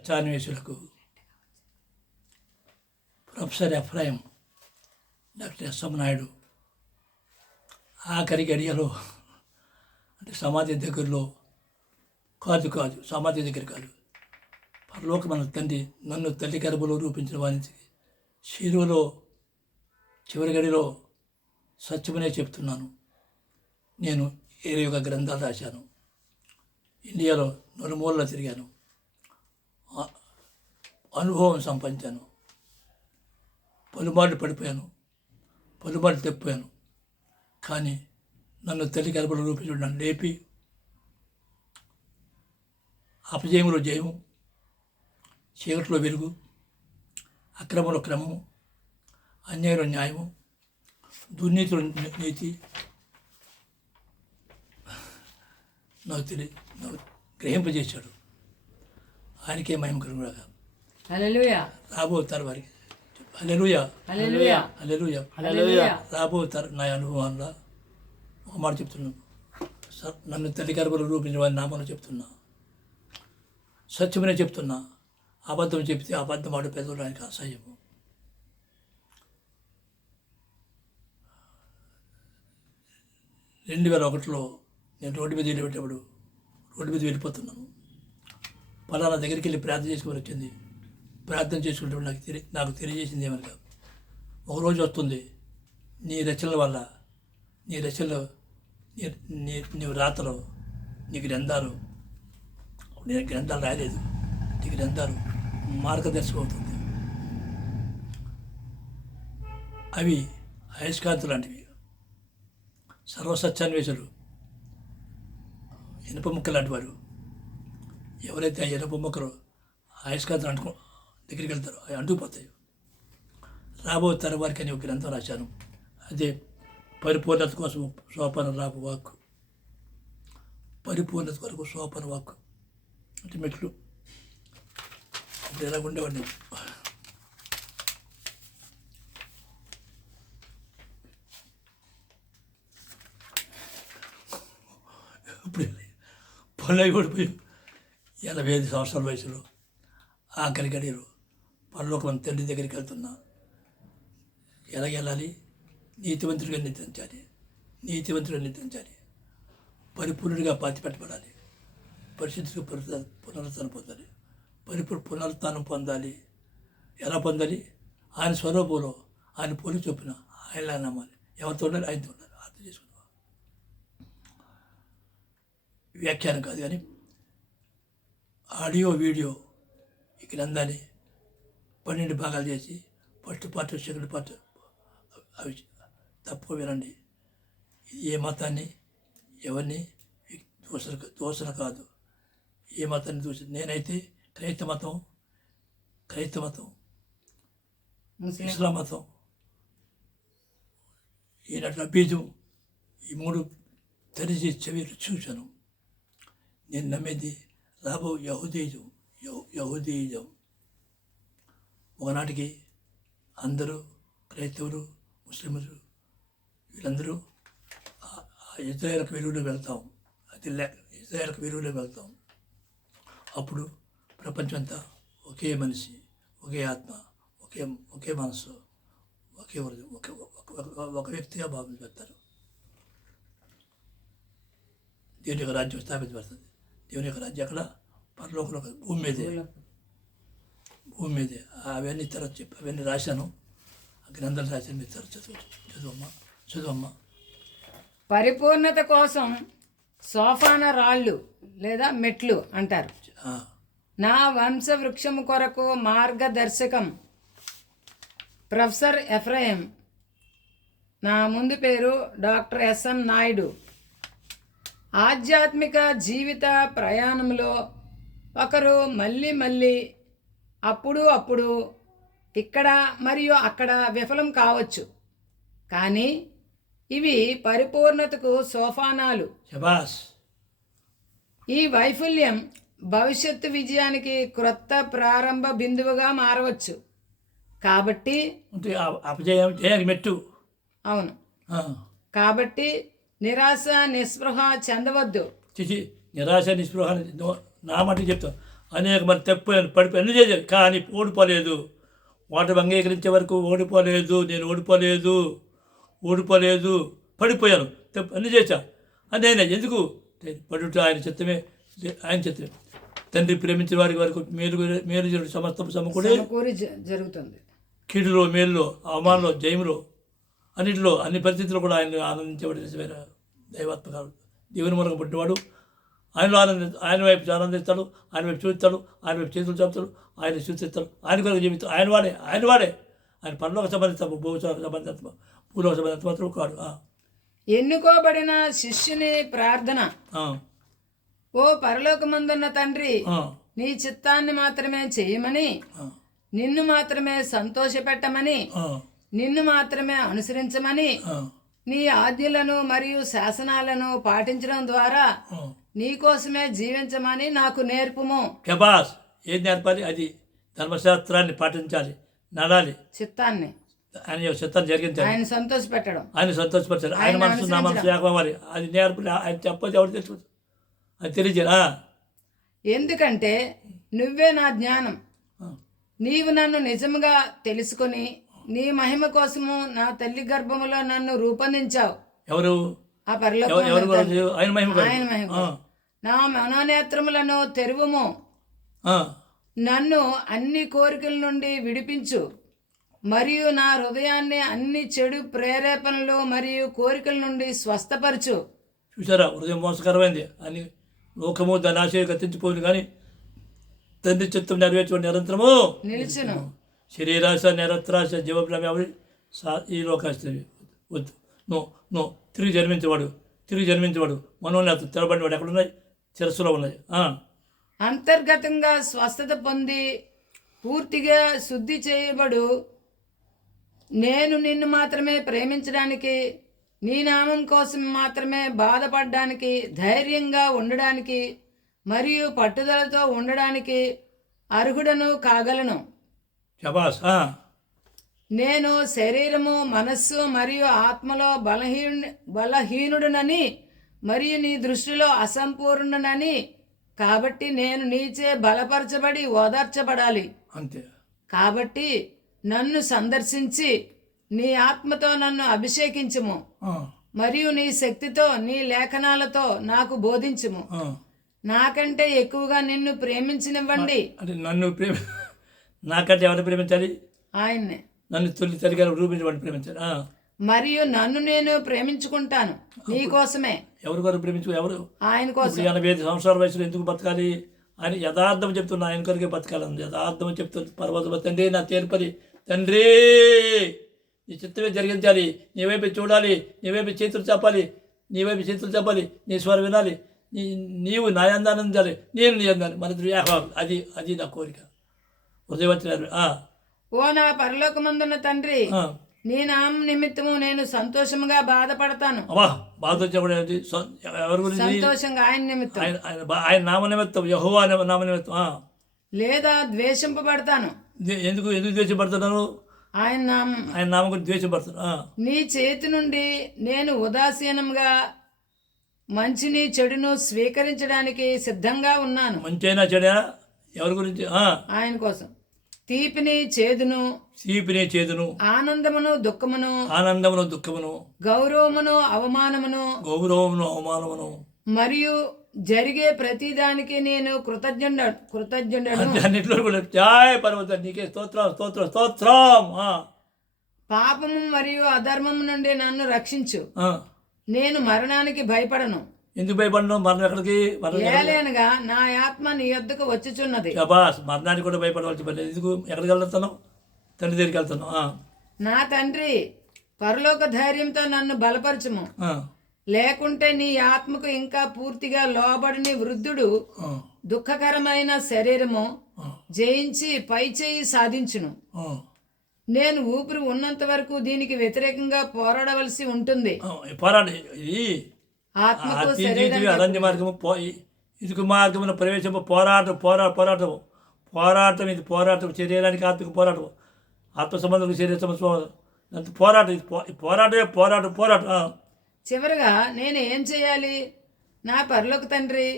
సత్యాన్వేషులకు professor Ephraim doctor S M Naidu ఆఖరి గడియలో అంటే సమాధి దగ్గరలో కాదు సమాధి దగ్గర కాదు, పరలోకమైన తండ్రి నన్ను తల్లి గర్భంలో రూపించిన వారికి శిలువలో చివరి గడిలో సత్యమనే చెప్తున్నాను. నేను 21 గ్రంథాలు రాశాను. ఇండియాలో నలుమూలలో తిరిగాను. అనుభవం సంపాదించాను. పలుమార్లు పడిపోయాను, పలుమార్లు తప్పిపోయాను. కానీ నన్ను తల్లి గర్భంలో రూపించడం నన్ను లేపి అపజయములో జయము, చీకటిలో వెలుగు, అక్రమంలో క్రమము, అన్యాయంలో న్యాయము, దుర్నీతిలో నీతి నాకు గ్రహింపజేశాడు. ఆయనకే మహిమ కలుగుగాక. హల్లెలూయా. రాబోతారు వారికి. హల్లెలూయా, హల్లెలూయా, హల్లెలూయా, హల్లెలూయా. రాబోతారు. నా అనుభవంలో ఒక మాట చెప్తున్నాను. నన్ను తల్లి గర్భంలో రూపించిన వారి నామను చెప్తున్నా, సత్యమనే చెప్తున్నా. అబద్ధం చెప్తే అబద్ధం ఆడు పెదవులు ఆయనకి అసహ్యము. రెండు 2001లో నేను రోడ్డు మీద వెళ్ళేటప్పుడు రోడ్డు మీద వెళ్ళిపోతున్నాను. పలానా దగ్గరికి వెళ్ళి ప్రార్థన చేసుకుని వచ్చింది. ప్రార్థన చేసుకునేటప్పుడు నాకు తెలియజేసింది ఏమనగా, ఒకరోజు వస్తుంది నీ రచనల వల్ల, నీ రచనలో నీవు రాతలో నీ గ్రంథాలు, నేను గ్రంథాలు రాయలేదు, నీ గ్రంథాలు మార్గదర్శకం అవుతుంది. అవి అయస్కాంతు లాంటివి. సర్వసత్యాన్వేషులు ఇనుప ముక్క లాంటి వారు. ఎవరైతే ఆ ఇనుప ముక్కలు అయస్కాంతులు దగ్గరికి వెళ్తారో అవి అంటుకుపోతాయి. రాబో తరం వారికి అని ఒక గ్రంథం రాశాను. అదే పరిపూర్ణత కోసం సోపాన రాబు వాక్కు. పరిపూర్ణత వరకు సోపాన వాక్కు అంటే మెట్లు. అప్పుడు ఎలా ఉండేవాడిని. ఇప్పుడు పనులు అయిపోయి 85 సంవత్సరాల వయసులో ఆఖరి గడియలు పరలోకం తండ్రి దగ్గరికి వెళ్తున్నా. ఎలాగెళ్ళాలి? నీతివంతుడిగా నిద్రించాలి, నీతివంతుడిగా నిద్రించాలి, పరిపూర్ణుడిగా పాతిపెట్టబడాలి, పరిశుద్ధిగా పునరుత్థానం పొందాలి, పునరుత్థానం పొందాలి. ఎలా పొందాలి? ఆయన స్వరూపంలో ఆయన పోలి చొప్పున ఆయనలా నమ్మాలి. ఎవరితో ఉండాలి? ఆయనతో ఉండాలి. అర్థం చేసుకున్నాం. వ్యాఖ్యానం కాదు కానీ ఆడియో వీడియో ఈ గ్రంథాన్ని 12 భాగాలు చేసి ఫస్ట్ పార్ట్ సెకండ్ పార్ట్ అవి తప్పుగా వినండి. ఏ మతాన్ని ఎవరిని దోషణ కాదు. ఏ మతాన్ని దూషణ. నేనైతే క్రైస్తవ మతం, ఇస్లాం మతం, ఈనాటి బీజం, ఈ 3 తెరిచి చెవి చూశాను. నేను నమ్మేది రాబో యహూదీజం. ఒకనాటికి అందరూ క్రైస్తవులు, ముస్లింలు వీళ్ళందరూ ఇజ్రాయెల్కి విలువలోకి వెళ్తాం. ఇజ్రాయెల్కి విలువలోకి వెళ్తాం. అప్పుడు ప్రపంచమంతా ఒకే మనిషి, ఒకే ఆత్మ, ఒకే మనసు, ఒక వ్యక్తిగా భావిస్తారు. దేవుని యొక్క రాజ్యం స్థాపించబడుతుంది. దేవుని యొక్క రాజ్యం అక్కడ పరలోకంలో భూమి మీదే. అవన్నీ తర్వాత చెప్పి అవన్నీ రాశాను. ఆ గ్రంథాలు రాశాను. మీరు తర్వాత చదువమ్మా. పరిపూర్ణత కోసం సోపాన రాళ్ళు లేదా మెట్లు అంటారు. నా వంశ వృక్షము కొరకు మార్గదర్శకం. Professor Ephraim. నా ముందు పేరు డాక్టర్ ఎస్ఎం నాయుడు. ఆధ్యాత్మిక జీవిత ప్రయాణంలో ఒకరు మళ్ళీ అప్పుడు ఇక్కడ మరియు అక్కడ విఫలం కావచ్చు. కానీ ఇవి పరిపూర్ణతకు సోపానాలు. ఈ వైఫల్యం భవిష్యత్తు విజయానికి క్రొత్త ప్రారంభ బిందువుగా మారవచ్చు. కాబట్టి అవును, కాబట్టి నిరాశ నిస్పృహ చెందవద్దు. నిరాశ నిస్పృహ నా మాట చెప్తాను. అనేక మంది తప్పిపోయాను పడిపోయి అన్ని చేశాను కానీ ఓడిపోలేదు. ఓటమి అంగీకరించే వరకు ఓడిపోలేదు. నేను ఓడిపోలేదు పడిపోయాను తప్పు అన్ని చేశా అని నేను ఎందుకు పడుట ఆయన చిత్తమే. తండ్రి ప్రేమించిన వారి వరకు మేలు జరుగు సమస్తం సమకూడి జరుగుతుంది. కీడులో మేలులో అవమానంలో జయములో అన్నింటిలో అన్ని పరిస్థితుల్లో కూడా ఆయన ఆనందించేవాడు నిజమైన దైవాత్మకాడు. దేవుని మూలంగా పుట్టినవాడు. ఆయన వైపు ఆనందిస్తాడు, ఆయన వైపు చూస్తాడు, ఆయన వైపు చేతులు చెప్తాడు, ఆయన సూచిస్తాడు, ఆయన కొరకు జీవితాడు. ఆయన వాడే ఆయన పరలోక సంబంధిత భూలోక సంబంధిత మాత్రం కాడు. ఎన్నుకోబడిన శిష్యుని ప్రార్థన. ఓ పరలోకమందున్న తండ్రి, నీ చిత్తాన్ని మాత్రమే చేయమని, నిన్ను మాత్రమే సంతోషపెట్టమని, నిన్ను మాత్రమే అనుసరించమని, నీ ఆజ్ఞలను మరియు శాసనాలను పాటించడం ద్వారా నీకోసమే జీవించమని నాకు నేర్పుము. శబాస్. ఏది నేర్పాలి? అది ధర్మశాస్త్రాన్ని పాటించాలి, నడాలి, చిత్తాన్ని ఆయన చిత్తాన్ని జరిగించాలి, ఆయన సంతోషపెట్టడం, ఆయన సంతోషపరచాలి, ఆయన మనసు నా మనసు ఏకమవ్వాలి. అది నేర్పు. ఆయన చెప్పదు ఎవరు తెలుసు, అది తెలియజేయాలి. ఎందుకంటే నువ్వే నా జ్ఞానం. నీవు నన్ను నిజముగా తెలుసుకొని నీ మహిమ కోసము నా తల్లి గర్భములో నన్ను రూపొందించావు. ఎవరు? ఆ పరలోకం ఆయన మహిమ. నా మనోనేత్రములను తెరువుము. నన్ను అన్ని కోరికల నుండి విడిపించు మరియు నా హృదయాన్ని అన్ని చెడు ప్రేరేపణలు మరియు కోరికల నుండి స్వస్థపరచు. చూసారా, హృదయం మోసకరమైంది అని లోకము దాని ఆశయం గతించిపోయింది, కానీ తండ్రి చిత్తం నెరవేర్చుకుని నిరంతరము నిలిచును. శరీరాశ నిరత్రాశ జీవప్రమి అవి ఈ లోకాస్తుంది వద్దు. నో తిరిగి జన్మించేవాడు మనోనేత తెరబడినవాడు ఎక్కడున్నాయి? శిరస్సులో ఉన్నాయి. అంతర్గతంగా స్వస్థత పొంది పూర్తిగా శుద్ధి చేయబడు నేను నిన్ను మాత్రమే ప్రేమించడానికి, నీ నామం కోసం మాత్రమే బాధపడడానికి, ధైర్యంగా ఉండడానికి మరియు పట్టుదలతో ఉండడానికి అర్హుడను కాగలను. శబాస్. నేను శరీరము, మనస్సు మరియు ఆత్మలో బలహీనుడునని మరియు నీ దృష్టిలో అసంపూర్ణనని, కాబట్టి నేను నీచే బలపరచబడి ఓదార్చబడాలి. అంతే. కాబట్టి నన్ను సందర్శించి నీ ఆత్మతో నన్ను అభిషేకించుము మరియు నీ శక్తితో నీ లేఖనాలతో నాకు బోధించుము. నాకంటే ఎక్కువగా నిన్ను ప్రేమించనివ్వండి. అంటే నాకంటే ఎవరు ప్రేమించాలి? ఆయన్నే. నన్ను తొలి తల్లిగా రూపించబడి ప్రేమించాలి. మరియు నన్ను నేను ప్రేమించుకుంటాను నీ కోసమే. ఎవరి కొరకు ప్రేమించు? ఎవరు? ఆయన కోసం. 85 సంవత్సరాల వయసులో ఎందుకు బతకాలి? ఆయన యథార్థం చెప్తున్నా, ఆయన కొరికే బతకాలని యథార్థం చెప్తుంది. పర్వతం తండ్రి నా తేర్పది, తండ్రి నీ చిత్తమే జరిగించాలి, నీ వైపు చూడాలి, నీ వైపు చేతులు చెప్పాలి, నీ స్వరం వినాలి, నీవు నా అందానందాలి, నేను నీ అందాలి, మన అది నా కోరిక. హృదయవంతున్నారు. ఓ నా పరలోకమందున్న తండ్రి, నీ నామం నిమిత్తము నేను సంతోషంగా బాధపడతాను. బాధ వచ్చినప్పుడు ఎవరి గురించి? సంతోషంగా ఆయన నిమిత్తం, ఆయన నామ నిమిత్తం, యెహోవా నామ నిమిత్తం. లేదా ద్వేషింపబడతాను. ఎందుకు ద్వేషపడుతున్నాను? ఆయన నామం గురించి ద్వేషపడుతున్నా. నీ చేతి నుండి నేను ఉదాసీనంగా మంచిని చెడును స్వీకరించడానికి సిద్ధంగా ఉన్నాను. మంచైనా చెడా ఎవరి గురించి? ఆయన కోసం. తీపిని చేదును, ఆనందమును దుఃఖమును, గౌరవమును అవమానమును మరియు జరిగే ప్రతిదానికి నేను కృతజ్ఞుడను. అన్నిట్లో కూడా జయ పర్వతం నీకే స్తోత్రం. పాపము మరియు అధర్మము నుండి నన్ను రక్షించు. నేను మరణానికి భయపడను. ఎందుకు భయపడను? మరణం ఎక్కడికి? ఏలైనగా నా ఆత్మ నీ యొద్దకు వచ్చుచున్నది. మరణానికి కూడా భయపడవలసి పని. ఎందుకు? ఎక్కడికి వెళ్తాను? తండ్రి దగ్గరికి వెళ్తాను. నా తండ్రి, పరలోక ధైర్యంతో నన్ను బలపరచుము. లేకుంటే నీ ఆత్మకు ఇంకా పూర్తిగా లోబడిని వృద్ధుడు దుఃఖకరమైన శరీరము జయించి పై చేయి సాధించును. నేను ఊపిరి ఉన్నంత వరకు దీనికి వ్యతిరేకంగా పోరాడవలసి ఉంటుంది. అరణ్య మార్గము, ఇసుక మార్గమున ప్రవేశము, పోరాటం ఇది పోరాటం. శరీరానికి ఆత్మకు పోరాటం, ఆత్మ సంబంధం శరీర సంబంధం పోరాటం. చివరిగా నేను ఏం చేయాలి? నా పరలోక తండ్రి,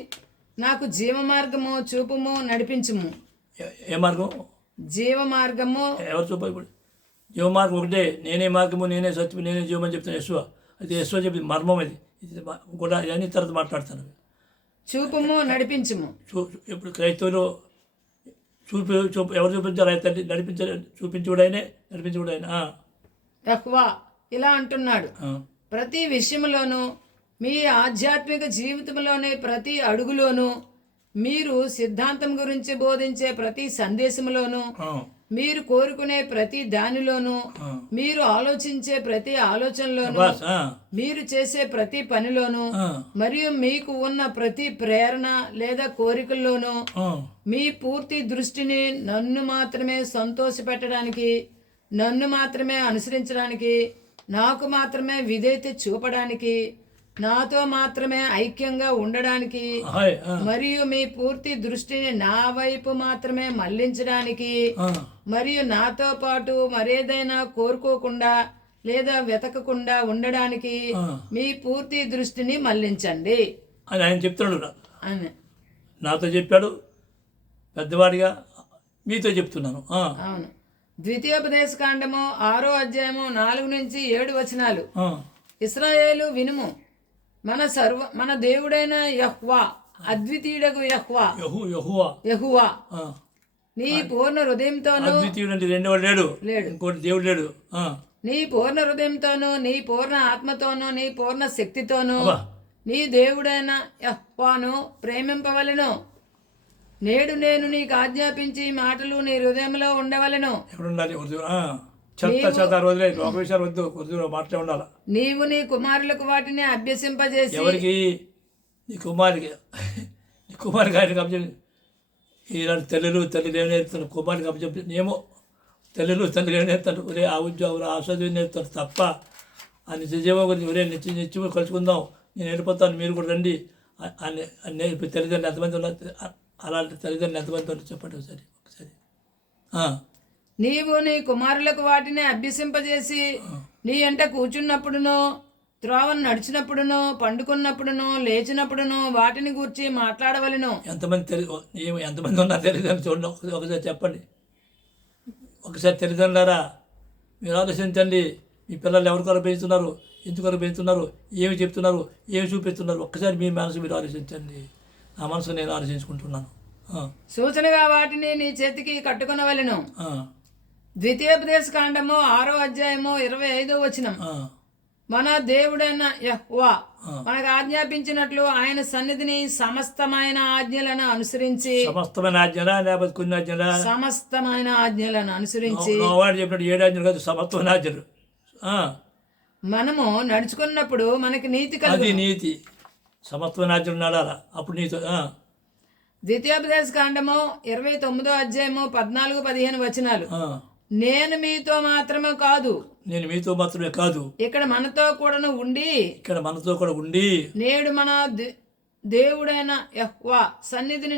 నాకు జీవ మార్గము చూపుము నడిపించుము. ఏ మార్గం? జీవ మార్గము. ఎవరు చూప? ఇప్పుడు జీవ మార్గం ఒకటే, నేనే మార్గము, నేనే సత్యము, నేనే జీవం అని చెప్తాను యెషోవా. అయితే యెషోవా చెప్పింది మర్మం ఇది. ఇది కూడా ఇవన్నీ తర్వాత మాట్లాడతాను. చూపుము నడిపించుము. ఇప్పుడు క్రైస్తవులు ఎవరు చూపించారు? అయితే చూపించుడు ఆయనే, నడిపించుడు ఆయన. యెహోవా ఇలా అంటున్నాడు, ప్రతి విషయంలోనూ మీ ఆధ్యాత్మిక జీవితంలోని ప్రతి అడుగులోనూ, మీరు సిద్ధాంతం గురించి బోధించే ప్రతి సందేశంలోనూ, మీరు కోరుకునే ప్రతి దానిలోనూ, మీరు ఆలోచించే ప్రతి ఆలోచనలోనూ, మీరు చేసే ప్రతి పనిలోనూ, మరియు మీకు ఉన్న ప్రతి ప్రేరణ లేదా కోరికల్లోనూ మీ పూర్తి దృష్టిని నన్ను మాత్రమే సంతోషపెట్టడానికి, నన్ను మాత్రమే అనుసరించడానికి, నాకు మాత్రమే విధేయత చూపడానికి, నాతో మాత్రమే ఐక్యంగా ఉండడానికి, మరియు మీ పూర్తి దృష్టిని నా వైపు మాత్రమే మళ్లించడానికి, మరియు నాతో పాటు మరేదైనా కోరుకోకుండా లేదా వెతకకుండా ఉండడానికి మీ పూర్తి దృష్టిని మళ్లించండి అని ఆయన చెప్తున్నాడు. అని నాతో చెప్పాడు, పెద్దవాడిగా మీతో చెప్తున్నాను. అవును. ద్వితీయోపదేశ కాండము 6వ అధ్యాయము 4 నుంచి 7 వచనాలు. ఇశ్రాయేలు వినుము, మన దేవుడైన యెహోవా, అద్వితీయుడగు యెహోవా నీ పూర్ణ హృదయంతోను, అద్వితీయుడు అంటే రెండోవాడు లేడు, ఇంకోటి దేవుడు లేడు. నీ పూర్ణ హృదయంతోను, నీ పూర్ణ ఆత్మతోను, నీ పూర్ణ శక్తితోను నీ దేవుడైన యెహోవాను ప్రేమింపవలెను. నేడు నేను నీకు ఆజ్ఞాపించి మాటలు నీ హృదయంలో ఉండవలెను. ఎక్కడుండాలి? చెత్త రోజులే ఒక విషయాలు వద్దు, కొద్దిగా మాటలే ఉండాలి. నీవు నీ కుమారులకు వాటిని అభ్యసింపజేసి. ఎవరికి? నీ కుమారికి. నీ కుమారికి ఆయన కబ్జం. ఈనాడు తల్లులు ఏమి నేర్పుతారు? కుమారికి కబ్జం ఏమో తల్లులు ఏమి నేర్పుతారు? ఒరే ఆ ఉద్యోగం ఆ చదువు నేర్పుతారు తప్ప ఆ నిత్యజీవం గురించి ఒరే నిత్యం కలుసుకుందాం, నేను వెళ్ళిపోతాను, మీరు కూడా రండి అని నేర్పి తల్లిదండ్రులు ఎంతమంది ఉన్నారు? అలాంటి తల్లిదండ్రులు ఎంతమంది ఉన్నారు చెప్పండి ఒకసారి. నీవు నీ కుమారులకు వాటిని అభ్యసింపజేసి నీ ఎంట కూర్చున్నప్పుడునో, త్రోవను నడిచినప్పుడునో, పండుకున్నప్పుడునో, లేచినప్పుడునో వాటిని గూర్చి మాట్లాడవలెను. ఎంతమంది ఉన్నారు తల్లిదండ్రులు? చూడండి ఒకసారి చెప్పండి. ఒకసారి తల్లిదండ్రులారా మీరు ఆలోచించండి. మీ పిల్లలు ఎవరి కొరకు పెంచుతున్నారు, ఎందుకొరకు పెంచుతున్నారు, ఏమి చెప్తున్నారు, ఏమి చూపిస్తున్నారు? ఒక్కసారి మీ మనసు మీరు ఆలోచించండి. నా మనసు నేను ఆలోచించుకుంటున్నాను. సూచనగా వాటిని నీ చేతికి కట్టుకొనవలెను. ద్వితీయోపదేశ కాండము 6వ అధ్యాయము 25వ వచనం. మన దేవుడైన యెహోవా మనకు ఆజ్ఞాపించినట్లు ఆయన సన్నిధిని సమస్తమైన ఆజ్ఞలను అనుసరించి, సమస్తమైన ఆజ్ఞలా లేకపోతే కొన్ని ఆజ్ఞలా? సమస్తమైన ఆజ్ఞలను అనుసరించి. వాడు చెప్పినట్టు 7 ఆజ్ఞలు కాదు, సమస్తమైన ఆజ్ఞలు. మనము నడుచుకున్నప్పుడు మనకి నీతి కలుగు. అది నీతి. సమస్తమైన ఆజ్ఞలు నడాలా, అప్పుడు నీతి. ద్వితీయోపదేశ కాండము 29వ అధ్యాయము 14-15 వచనాలు. నేను మీతో మాత్రమే కాదు, ఇక్కడ మనతో కూడా ఉండి నేడు మన దేవుడైన యెహోవా సన్నిధిని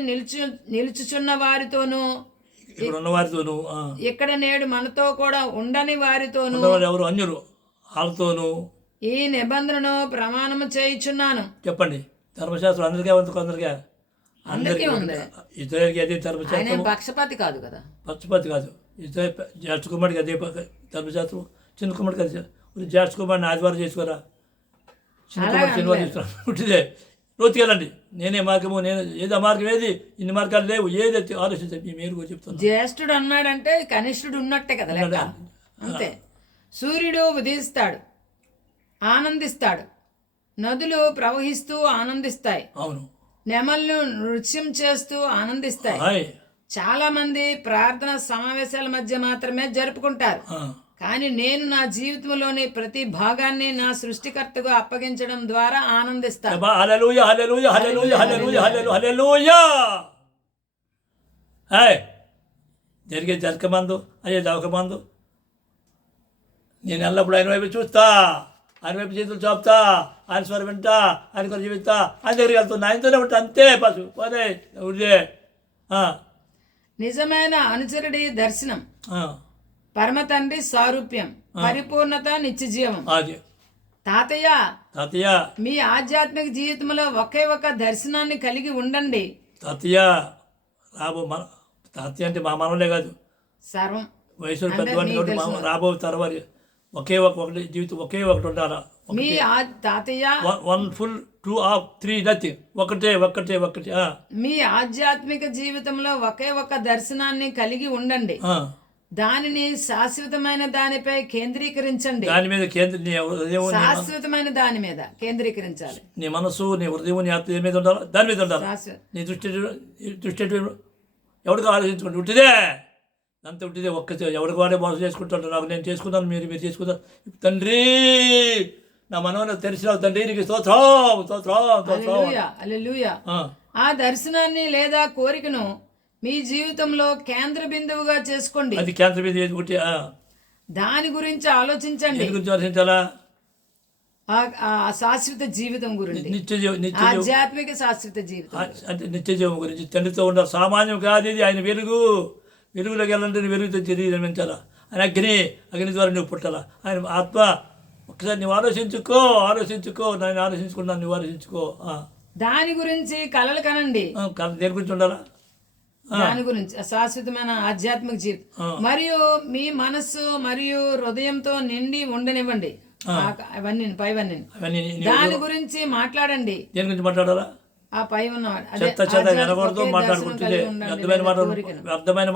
నిలుచుచున్న వారితోనూ, ఇక్కడ నేడు మనతో కూడా ఉండని వారితోనూ, ఎవరు అన్యులు వాళ్ళతోనూ ఈ నిబంధనను ప్రమాణము చేయుచున్నాను. చెప్పండి. ధర్మశాస్త్రం అందరికీ ఉంది. ఇతరులకి అదే ధర్మశాస్త్రం. పక్షపాతి కాదు కదా, పక్షపాతి కాదు. జ్యేష్ఠ కుమారుడికి అదే ధర్మశాస్త్రం, చిన్న కుమారుడికి అదే. జ్యేష్ఠ కుమారుడిని ఆదివారం చేసుకోరా, చిన్న కుమారుడు శనివారం చేసుకోరా. పుట్టిదే రోజుకి వెళ్ళండి. నేనే మార్గము, నేను ఏదో మార్గం, ఏది ఇన్ని మార్గాలు లేవు, ఏది ఆలోచించండి. మీరు చెప్తాను. జ్యేష్ఠుడు అన్నాడంటే కనిష్ఠుడు ఉన్నట్టే కదా, అంతే. సూర్యుడు ఉదయిస్తాడు, ఆనందిస్తాడు, నదులు ప్రవహిస్తూ ఆనందిస్తాయి, అవును, నెమళ్ళు నృత్యం చేస్తూ ఆనందిస్తాయి. చాలా మంది ప్రార్థన సమావేశాల మధ్య మాత్రమే జరుపుకుంటారు, కానీ నేను నా జీవితంలోని ప్రతి భాగాన్ని నా సృష్టికర్తకు అప్పగించడం ద్వారా ఆనందిస్తాను. జరిగే జరకమందు అయ్యే దవకమందు నేను ఎల్లప్పుడు ఆయన వైపు చూస్తా, ఆయన వైపు చేతులు చూపుతా, ఆయన స్వరం వింటా, ఆయన కొరకు జీవిస్తా, ఆయన దగ్గరికి వెళ్తున్నా, ఆయనతోనే ఉంటా. అంతే పశు పోదే ఉడే. నిజమైన అనుచరుడి దర్శనం, పరమ తండ్రి సారూప్యం, పరిపూర్ణత, నిత్య జీవం. అది తాతయ్య తాతయ్య మీ ఆధ్యాత్మిక జీవితంలో ఒకే ఒక దర్శనాన్ని కలిగి ఉండండి. తాతయ్య రాబో మన తాతయ్య అంటే మా మనవలే కాదు, సర్వం వయసు పెద్దవాడిని కాబట్టి మా రాబో తర్వాత ఒకటి జీవితం ఒకే ఒకటి ఉండాలా. మీ తాతయ్య వన్ ఫుల్ 2 ఆఫ్ 3 నథింగ్. ఒకటే. మీ ఆధ్యాత్మిక జీవితంలో ఒకే ఒక దర్శనాన్ని కలిగి ఉండండి. దానిని శాశ్వతమైన దానిపై కేంద్రీకరించండి. దాని మీద శాశ్వతమైన దాని మీద కేంద్రీకరించాలి. నీ మనసు, నీ హృదయం, నీ ఆత్మ మీద ఉండాలి, దాని మీద ఉండాలి. నీ దృష్టి ఎవరికి ఆలోచించుకోండి. ఉట్టిదే అంత ఉట్టిదే ఒక్కతే ఎవరికి వాడే మోసం చేసుకుంటాడు. నాకు నేను చేసుకున్నాను, మీరు చేసుకున్నారు. తండ్రి నా మనవని తెలిసినావు తండ్రి, నీకు హల్లెలూయా. ఆ దర్శనాన్ని లేదా కోరికను మీ జీవితంలో కేంద్ర బిందువుగా చేసుకోండి. అది కేంద్ర బిందువు. దాని గురించి ఆలోచించండి. ఆలోచించాలా? ఆ శాశ్వత జీవితం గురించి, నిత్య ఆధ్యాత్మిక శాశ్వత జీవితం అంటే నిత్య జీవం గురించి తండ్రితో ఉండాలి. సామాన్యం కాదు ఇది. ఆయన వెలుగులోకి వెళ్ళాలంటే వెలుగుతో జన్మించాలా. ఆయన అగ్ని ద్వారా నువ్వు పుట్టాలా. ఆయన ఆత్మ ఒకసారి నువ్వు ఆలోచించుకో. నేను ఆలోచించుకున్నాను, నువ్వు ఆలోచించుకో. దాని గురించి కలలు కనండి. దేని గురించి ఉండాలా? దాని గురించి శాశ్వతమైన ఆధ్యాత్మిక జీవితం మరియు మీ మనస్సు మరియు హృదయంతో నిండి ఉండనివ్వండి. అవన్నీ పైవన్నీ దాని గురించి మాట్లాడండి. దేని గురించి మాట్లాడాలా? ఆ పై ఉన్నవాడు వినకూడదు, మాట్లాడుకుంటుంది. అర్థమైన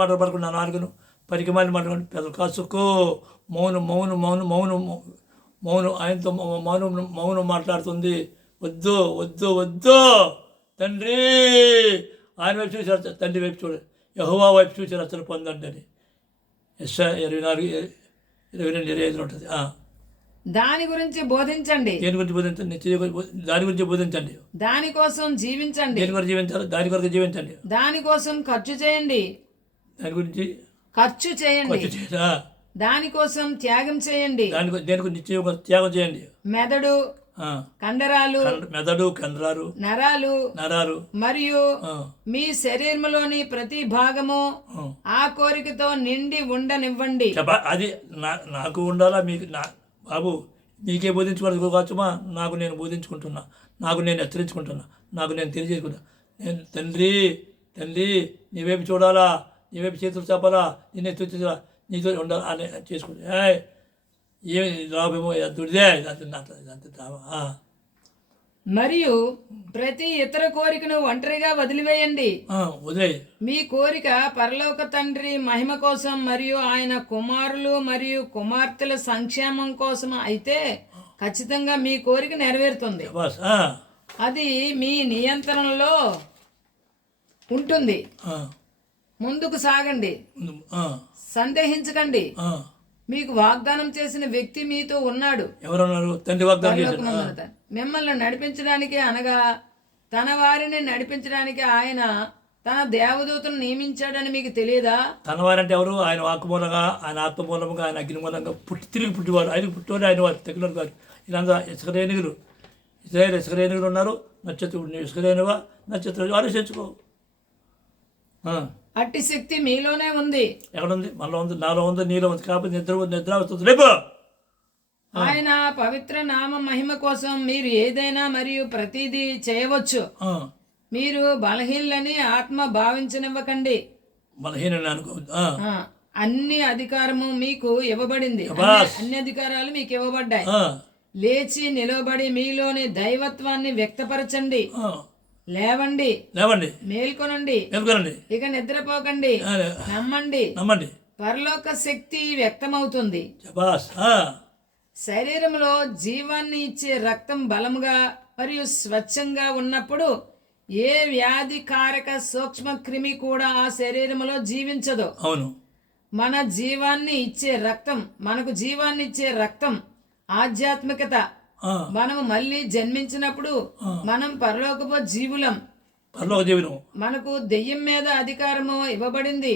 మాటలు పడుకున్నాను. నాలుగును పరికమాలి మాట్లాడుకుంటు పెద్దలు కాసుకో. మౌనం ఆయనతో మౌనం మాట్లాడుతుంది. వద్దు తండ్రి. ఆయన వైపు చూసారు, తండ్రి వైపు చూడ, యెహోవా వైపు చూసి రచన పొందండి అని యెషయా 24:22 ఉంటుంది. దాని గురించి బోధించండి. దేని గురించి బోధించండి? దాని గురించి బోధించండి. దానికోసం జీవించండి. దేని కొరకు జీవించాలి? దాని కొరకు జీవించండి. దానికోసం ఖర్చు చేయండి. దాని గురించి ఖర్చు చేయండి. దానికోసం త్యాగం చేయండి. దేని గురించి త్యాగం చేయండి. మెదడు, కండరాలు, నరాలు మరియు మీ శరీరంలోని ప్రతి భాగము ఆ కోరికతో నిండి ఉండనివ్వండి. అది నాకు ఉండాలా? మీకు బాబు నీకే బోధించుకోవడం కావచ్చుమా? నాకు నేను బోధించుకుంటున్నా, నాకు నేను హెచ్చరించుకుంటున్నా, నాకు నేను తెలియజేసుకుంటా. నేను తండ్రి నీ వైపు చూడాలా, నీ వైపు చేతులు చెప్పాలా, నేను ఎత్తులా నీతో ఉండాలా అని చేసుకుంటా. ఏమి లాభమో దుడిదే. మరియు ప్రతి ఇతర కోరికను ఒంటరిగా వదిలివేయండి. మీ కోరిక పరలోక తండ్రి మహిమ కోసం మరియు ఆయన కుమారులు మరియు కుమార్తెల సంక్షేమం కోసం అయితే ఖచ్చితంగా మీ కోరిక నెరవేరుతుంది. అది మీ నియంత్రణలో ఉంటుంది. ముందుకు సాగండి, సందేహించకండి. మీకు వాగ్దానం చేసిన వ్యక్తి మీతో ఉన్నాడు. ఎవరున్నారు? తండ్రి వాగ్దానం చేశాడు. మిమ్మల్ని నడిపించడానికి అనగా తన వారిని నడిపించడానికి ఆయన తన దేవదూతను నియమించాడని మీకు తెలియదా? తన వారంటే ఎవరు? ఆయన వాక్కు మూలంగా, ఆయన ఆత్మ మూలంగా, ఆయన అగ్ని మూలంగా తిరిగి పుట్టివాడు. ఆయన పుట్టివాడు, ఆయన వారు తెగిన కాదు. ఇదంతా ఇసుకరేణుగులు ఉన్నారు. నక్షత్రుడు ఇసుకరేణువా నక్షత్రుడు ఆలోచించుకో. అట్టి శక్తి మీలోనే ఉంది. ఎక్కడుంది? మనలో ఉంది, నాలో ఉంది, నీలో ఉంది. కాబట్టి నిద్ర వస్తుంది. రేపు ఆయన పవిత్ర నామ మహిమ కోసం మీరు ఏదైనా మరియు ప్రతిదీ చేయవచ్చు. మీరు బలహీనులని ఆత్మ భావించనివ్వకండి. బలహీనని అనుకో. అన్ని అధికారము మీకు ఇవ్వబడింది. అన్ని అధికారాలు మీకు ఇవ్వబడ్డాయి. లేచి నిలబడి మీలోని దైవత్వాన్ని వ్యక్తపరచండి. లేవండి, మేల్కొనండి, ఇక నిద్రపోకండి. నమ్మండి, పరలోక శక్తి వ్యక్తమవుతుంది. శరీరంలో జీవాన్ని ఇచ్చే రక్తం బలముగా మరియు స్వచ్ఛంగా ఉన్నప్పుడు ఏ వ్యాధికారక సూక్ష్మ క్రిమి కూడా ఆ శరీరంలో జీవించదు. అవును. మనకు జీవాన్ని ఇచ్చే రక్తం ఆధ్యాత్మికత. మనము మళ్ళీ జన్మించినప్పుడు మనం పరలోకపు జీవులం. మనకు దెయ్యం మీద అధికారము ఇవ్వబడింది.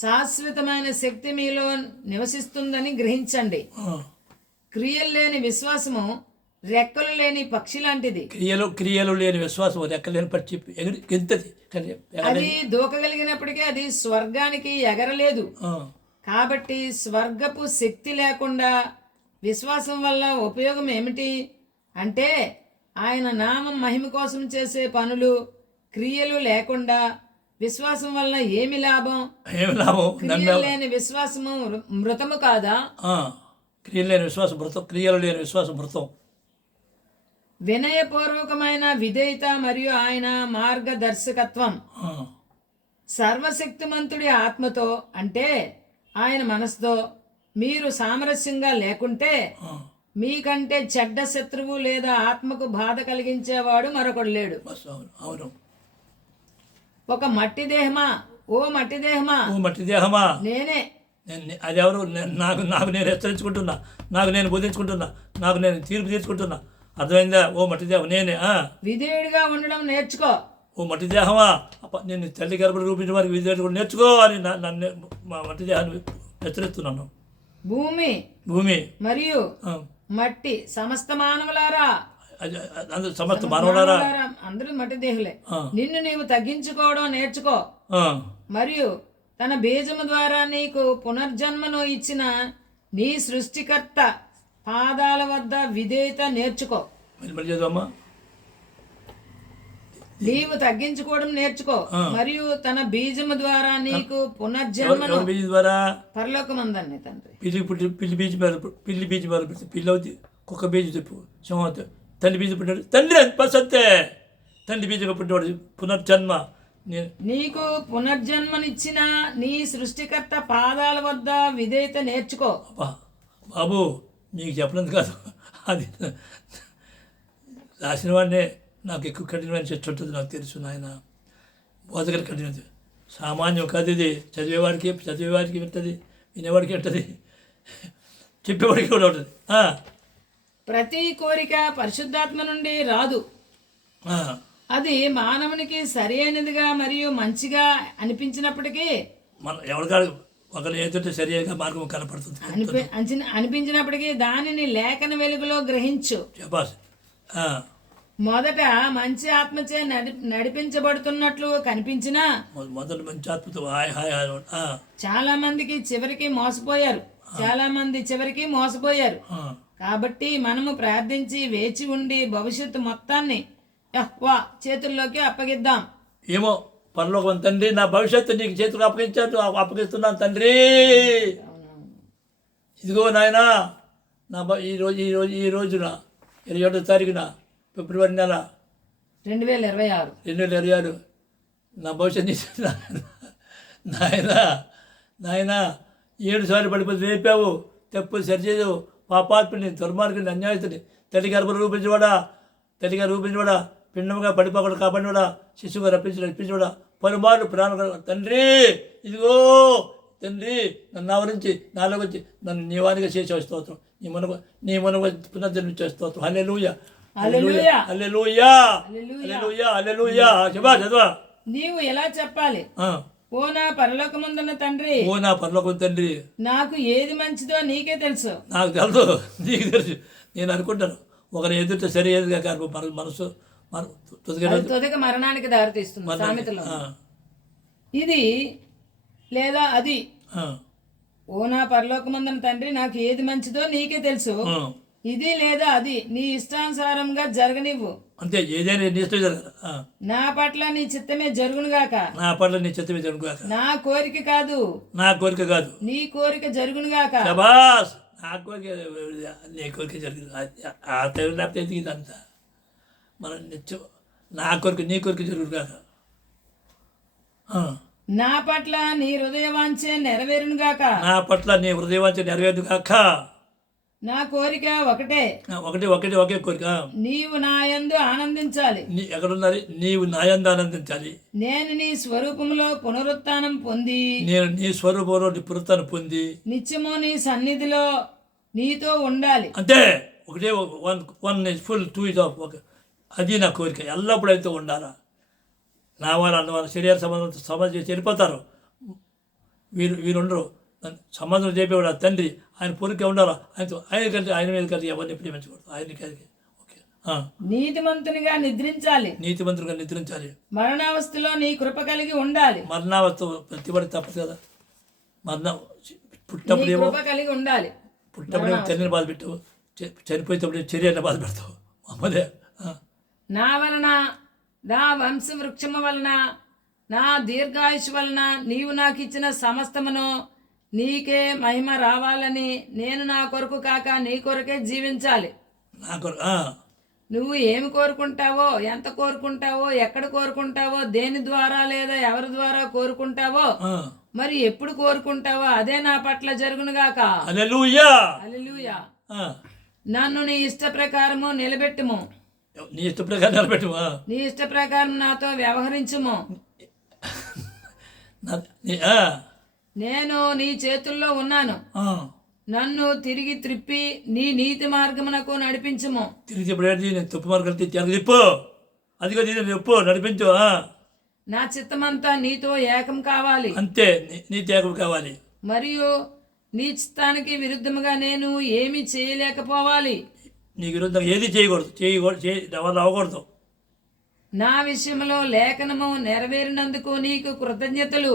శాశ్వతమైన శక్తి మీలో నివసిస్తుందని గ్రహించండి. క్రియలు లేని విశ్వాసము రెక్కలు లేని పక్షి లాంటిది. క్రియలు లేని విశ్వాసం రెక్కలు లేని పక్షి ఎంతది. అది దూకగలిగినప్పటికీ అది స్వర్గానికి ఎగరలేదు. కాబట్టి స్వర్గపు శక్తి లేకుండా విశ్వాసం వల్ల ఉపయోగం ఏమిటి? అంటే ఆయన నామం మహిమ కోసం చేసే పనులు క్రియలు లేకుండా విశ్వాసం వలన ఏమి లాభం? ఏమి లాభం? క్రియలు లేని విశ్వాసము మృతము కాదా? క్రియలు లేని విశ్వాసం మృతం, క్రియలు లేని విశ్వాసం మృతం. వినయపూర్వకమైన విధేయత మరియు ఆయన మార్గదర్శకత్వం సర్వశక్తిమంతుడి ఆత్మతో అంటే ఆయన మనసుతో మీరు సామరస్యంగా లేకుంటే మీకంటే చెడ్డ శత్రువు లేదా ఆత్మకు బాధ కలిగించేవాడు మరొకడు లేడు. అవును. ఒక మట్టి దేహమా, ఓ మట్టి దేహమా, ఓ మట్టి దేహమా, నేనే. అది ఎవరు? నాకు నేను హెచ్చరించుకుంటున్నా, నాకు నేను బోధించుకుంటున్నా, నాకు నేను తీర్పు తీర్చుకుంటున్నా. అర్థమైందా? ఓ మట్టి దేహం నేనే. విధేయుడిగా ఉండడం నేర్చుకో. ఓ మట్టి దేహమా, నేను తల్లి గర్భం రూపించిన వారికి విధేయుడు కూడా నేర్చుకో అని నన్ను మా మట్టి దేహాన్ని హెచ్చరిస్తున్నాను. భూమి మరియు మట్టి సమస్త మానవులారా, సమస్త మానవులారా, అందరూ మట్టి దేహులే. నిన్ను నీవు తగ్గించుకోవడం నేర్చుకో మరియు తన బీజము ద్వారా నీకు పునర్జన్మను ఇచ్చిన నీ సృష్టికర్త పాదాల వద్ద విధేయత నేర్చుకో. నీవు తగ్గించుకోవడం నేర్చుకో మరియు తన బీజము ద్వారా నీకు పునర్జన్మను పరలోకమందని తండ్రి. పిల్లి బీజం పిల్లి అవుతుంది, కుక్క బీజం చెప్పు, సింహం తల్లి బీజం పుట్టాడు, తండ్రి పసంతే తండ్రి బీజంగా పుట్టివాడు పునర్జన్మ. నీకు పునర్జన్మనిచ్చిన నీ సృష్టికర్త పాదాల వద్ద విధేయత నేర్చుకో. బాబు మీకు చెప్పలేదు కాదు, అది రాసిన వాడినే. నాకు ఎక్కువ కఠినమైన శిక్ష ఉంటుంది, నాకు తెలుసు నాయన. బోధకులు కఠినది సామాన్యం కాదు ఇది. చదివేవాడికి ఉంటుంది, వినేవాడికి ఉంటుంది, చెప్పేవాడికి కూడా ఉంటుంది. ప్రతి కోరిక పరిశుద్ధాత్మ నుండి రాదు. అది మానవునికి సరి అయినదిగా మరియు మంచిగా అనిపించినప్పటికీ మన ఎవరికాడు ఒకరు ఏదైతే సరి అయిన మార్గం కనపడుతుంది అనిపించినప్పటికీ దానిని లేఖన వెలుగులో గ్రహించు. మొదట మంచి ఆత్మచే నడిపించబడుతున్నట్లు కనిపించినా మొదట మంచి ఆత్మతో చాలా మందికి చివరికి మోసపోయారు. కాబట్టి మనము ప్రార్థించి వేచి ఉండి భవిష్యత్తు మొత్తాన్ని యెహోవా చేతుల్లోకి అప్పగిద్దాం. ఏమో పరలోకం తండ్రి, నా భవిష్యత్తు నీకు చేతులు అప్పగిస్తున్నాను తండ్రి. ఇదిగో నాయన, నా ఈ రోజున 27వ తారీఖున ఫిబ్రవరి నెల 2026 నా భవిష్యత్తు నాయన 7 సార్లు పడిపోయి లేపావు, తప్పు సరిచేయవు, పాపాత్ముని దుర్మార్గుని అన్యాయస్తుని తల్లి గర్భం రూపించబడా పిండముగా పడిపోకుండా కాపాడినవాడా, శిశువుగా రప్పించబడా పలుమార్లు ప్రాణం తండ్రి. ఇదిగో తండ్రి, నన్ను ఆవరించి నాలో వచ్చి నన్ను నీవానిగా చేసే స్తోత్రం, నీ మనకు పునర్జన్మించే స్తోత్రం. హల్లెలూయా హల్లెలూయా హల్లెలూయా హల్లెలూయా హల్లెలూయా. చదవా. నీవు ఎలా చెప్పాలి? ఓ నా పరలోకముందున్న తండ్రి, ఓ నా పరలోకం తండ్రి, నాకు ఏది మంచిదో నీకే తెలుసు. నాకు తెలుసు, నీకు తెలుసు. నేను అనుకుంటాను ఒకరి ఎదుట సరి ఏదిగా కాదు మనసు తుదక మరణానికి దారితీస్తుంది సామెతలో. ఇది లేదా అది. ఓ నా పరలోకమందున తండ్రి, నాకు ఏది మంచిదో నీకే తెలుసు. ఇది లేదా అది నీ ఇష్టానుసారంగా జరగనివ్వు. అంతే, ఏదైనా నీ ఇష్టం జరగదు. నా పట్ల నీ చిత్తమే జరుగునుగాక. నా పట్ల నీ చిత్తమే జరుగునుగాక. నా కోరిక కాదు నీ కోరిక జరుగునుగాక. శభాష్. నా కోరిక నీ కోరిక జరుగును. ఆ తెలు లేకపోతే ఎదిగిందంతా మనం నిత్యం నా కోరిక నీ కోరిక జరుగునుగాక. నా పట్ల నీ హృదయవాంఛ నెరవేరునుగాక. నా పట్ల నీ హృదయవాంఛ నెరవేరునుగాక. నా కోరిక ఒకే కోరిక. నీవు నాయందు ఆనందించాలి. ఎక్కడున్నది? నీవు నాయందు ఆనందించాలి. నేను నీ స్వరూపంలో పునరుత్థానం పొంది నిత్యము నీ సన్నిధిలో నీతో ఉండాలి. అంతే, ఒకటే వన్ ఫుల్ 2 is of అది నా కోరిక. ఎల్లప్పుడూ అయితే ఉండాలా. నా వాళ్ళు అన్నవాళ్ళు శరీర సంబంధం చేసి వెళ్ళిపోతారు. వీరుండరు. సంబంధం చెప్పేవాడు ఆ తండ్రి, ఆయన పొరికే ఉండాలా. ఆయన మీద కలిసి ఎవరిని ప్రేమించకూడదు. ఆయనకి ఓకే. నీతిమంతునిగా నిద్రించాలి. మరణావస్థలో నీ కృప కలిగి ఉండాలి. మరణావస్థ ప్రతిపడి తప్పదు కదా. పుట్టినప్పుడేమో కలిగి ఉండాలి. పుట్టినప్పుడేమో తల్లిని బాధ పెట్టావు, చనిపోయేటప్పుడు చర్యని బాధ పెడతావు. అదే నా వలన, నా వంశవృక్షము వలన, నా దీర్ఘాయుష్ వలన నీవు నాకు ఇచ్చిన సమస్తమును నీకే మహిమ రావాలని నేను నా కొరకు కాక నీ కొరకే జీవించాలి. నాకు నువ్వు ఏమి కోరుకుంటావో, ఎంత కోరుకుంటావో, ఎక్కడ కోరుకుంటావో, దేని ద్వారా లేదా ఎవరి ద్వారా కోరుకుంటావో, మరి ఎప్పుడు కోరుకుంటావో అదే నా పట్ల జరుగునుగాక. హల్లెలూయా. హల్లెలూయా. నన్ను నీ ఇష్ట ప్రకారము నిలబెట్టుము. నీ ఇష్ట ప్రకారం నిలబెట్టుము. నీ ఇష్ట ప్రకారం నాతో వ్యవహరించుము. నేను నీ చేతుల్లో ఉన్నాను. నన్ను తిరిగి త్రిప్పి నీ నీతి మార్గమునకు నడిపించుము. తిరిగి నేను తప్పు మార్గం తిప్పు, అదిగో నేను చెప్పు, నడిపించు. నా చిత్తమంతా నీతో ఏకం కావాలి. అంతే, నీతి ఏకం కావాలి. మరియు నీ చిత్తానికి విరుద్ధముగా నేను ఏమి చేయలేకపోవాలి. నీ విరుద్ధంగా ఏది చేయకూడదు, అవ్వకూడదు. నా విషయంలో లేఖనము నెరవేరినందుకు నీకు కృతజ్ఞతలు.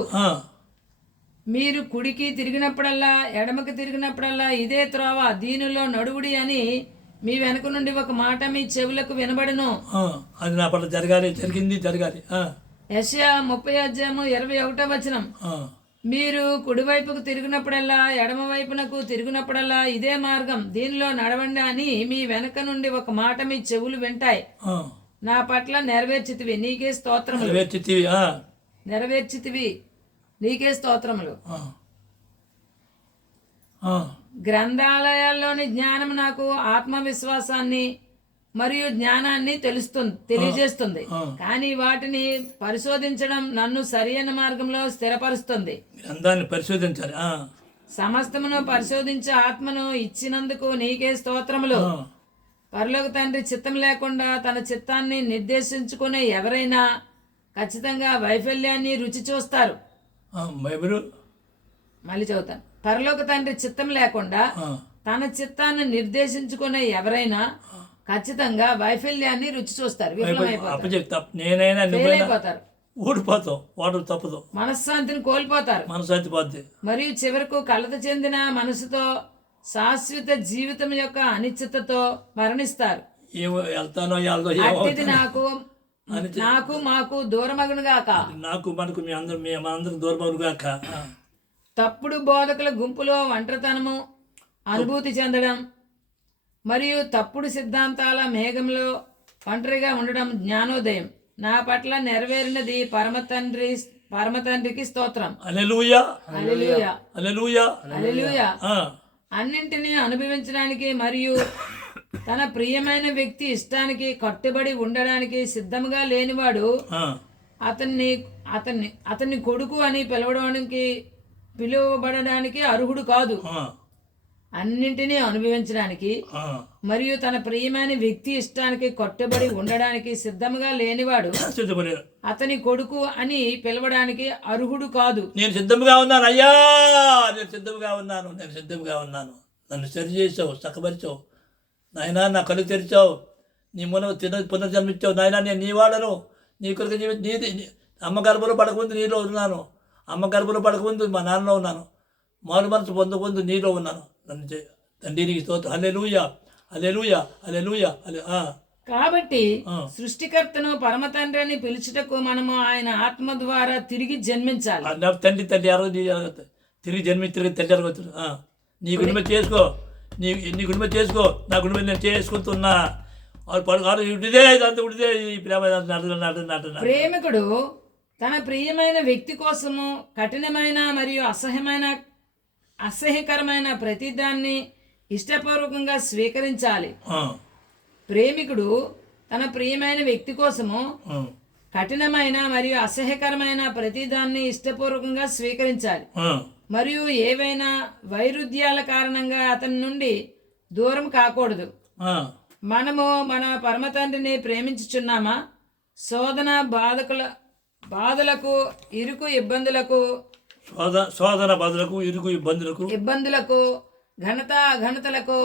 మీరు కుడికి తిరిగినప్పుడల్లా, ఎడమకి తిరిగినప్పుడల్లా ఇదే త్రోవ, దీనిలో నడువుడి అని మీ వెనక నుండి ఒక మాట మీ చెవులకు వినబడును. అది నా పట్ల జరగాలి, జరగాలి. యెషయా 30:21 మీరు కుడివైపుకు తిరిగినప్పుడల్లా, ఎడమ వైపునకు తిరిగినప్పుడల్లా ఇదే మార్గం, దీనిలో నడవండి అని మీ వెనక నుండి ఒక మాట మీ చెవులు వింటాయి. నా పట్ల నెరవేర్చితివి, నీకే స్తోత్రములు. నెరవేర్చితివి, నీకే స్తోత్రములు. గ్రంథాలయాల్లోని జ్ఞానం నాకు ఆత్మవిశ్వాసాన్ని మరియు జ్ఞానాన్ని తెలియజేస్తుంది. కానీ వాటిని పరిశోధించడం నన్ను సరియైన మార్గంలో స్థిరపరుస్తుంది. గ్రంథాన్ని పరిశోధించాలి. సమస్తమును పరిశోధించే ఆత్మను ఇచ్చినందుకు నీకే స్తోత్రములు. పరలోక తండ్రి చిత్తం లేకుండా తన చిత్తాన్ని నిర్దేశించుకునే ఎవరైనా ఖచ్చితంగా వైఫల్యాన్ని రుచి చూస్తారు. మళ్ళీ చదువుతాను. పరలోక తండ్రి చిత్తం లేకుండా తన చిత్తాన్ని నిర్దేశించుకునే ఎవరైనా ఖచ్చితంగా వైఫల్యాన్ని రుచి చూస్తారు, విఫలమైపోతారు, ఓడిపోతాం, మనశ్శాంతిని కోల్పోతారు, మనశ్శాంతి పోద్ది. మరియు చివరకు కలత చెందిన మనసుతో శాశ్వత జీవితం యొక్క అనిశ్చితతో మరణిస్తారు. అట్టిది నాకు మాకు దూరమగునుగాక. మనకు మనందరం దూరమగునుగాక. తప్పుడు బోధకుల గుంపులో ఒంటరితనము అనుభూతి చెందడం మరియు తప్పుడు సిద్ధాంతాల మేఘంలో ఒంటరిగా ఉండడం జ్ఞానోదయం. నా పట్ల నెరవేరినది పరమతండ్రికి స్తోత్రం. హల్లెలూయా. హల్లెలూయా. హల్లెలూయా. హల్లెలూయా. అన్నింటినీ అనుభవించడానికి మరియు తన ప్రియమైన వ్యక్తి ఇష్టానికి కట్టుబడి ఉండడానికి సిద్ధంగా లేనివాడు అతన్ని కొడుకు అని పిలువబడడానికి అర్హుడు కాదు. అన్నింటినీ అనుభవించడానికి మరియు తన ప్రియమైన వ్యక్తి ఇష్టానికి కట్టుబడి ఉండడానికి సిద్ధంగా లేనివాడు అతని కొడుకు అని పిలవడానికి అర్హుడు కాదు. నేను సిద్ధంగా ఉన్నాను అయ్యా, నేను సిద్ధంగా ఉన్నాను. నన్ను సరి చేసావు, చక్కబరిచావు నాయనా, నా కళ్ళు తెరిచావు, నీ పునర్జన్మించావు నాయనా. నేను నీ వాడను, నీ కొరకు అమ్మ గర్భంలో పడకముందు నీలో ఉన్నాను, అమ్మ గర్భంలో పడకముందు మా నాన్నలో ఉన్నాను, మారు మనసు పొందకముందు నీలో ఉన్నాను. నన్ను తండ్రి నీకు స్తోత్రం. హల్లెలూయా. హల్లెలూయా. హల్లెలూయా. కాబట్టి సృష్టికర్తను పరమ తండ్రి అని పిలుచుటకు మనము ఆయన ఆత్మ ద్వారా తిరిగి జన్మించాలి. తండ్రి తిరిగి జన్మించి తండ్రి అరగవుతుంది. నీ గుణమే చేసుకో, నీ గుణమే చేసుకో, నా గుణమే నేను చేసుకుంటున్నా. ప్రేమికుడు తన ప్రియమైన వ్యక్తి కోసము కఠినమైన మరియు అసహ్యకరమైన ప్రతిదాన్ని ఇష్టపూర్వకంగా స్వీకరించాలి. ప్రేమికుడు తన ప్రియమైన వ్యక్తి కోసము కఠినమైన మరియు అసహ్యకరమైన ప్రతిదాన్ని ఇష్టపూర్వకంగా స్వీకరించాలి. మరియు ఏవైనా వైరుధ్యాల కారణంగా అతని నుండి దూరం కాకూడదు. మనము మన పరమ తండ్రిని ప్రేమించుచున్నామా? శోధన బాధలకు ఇరుకు ఇబ్బందులకు ఘనత అఘనతలకు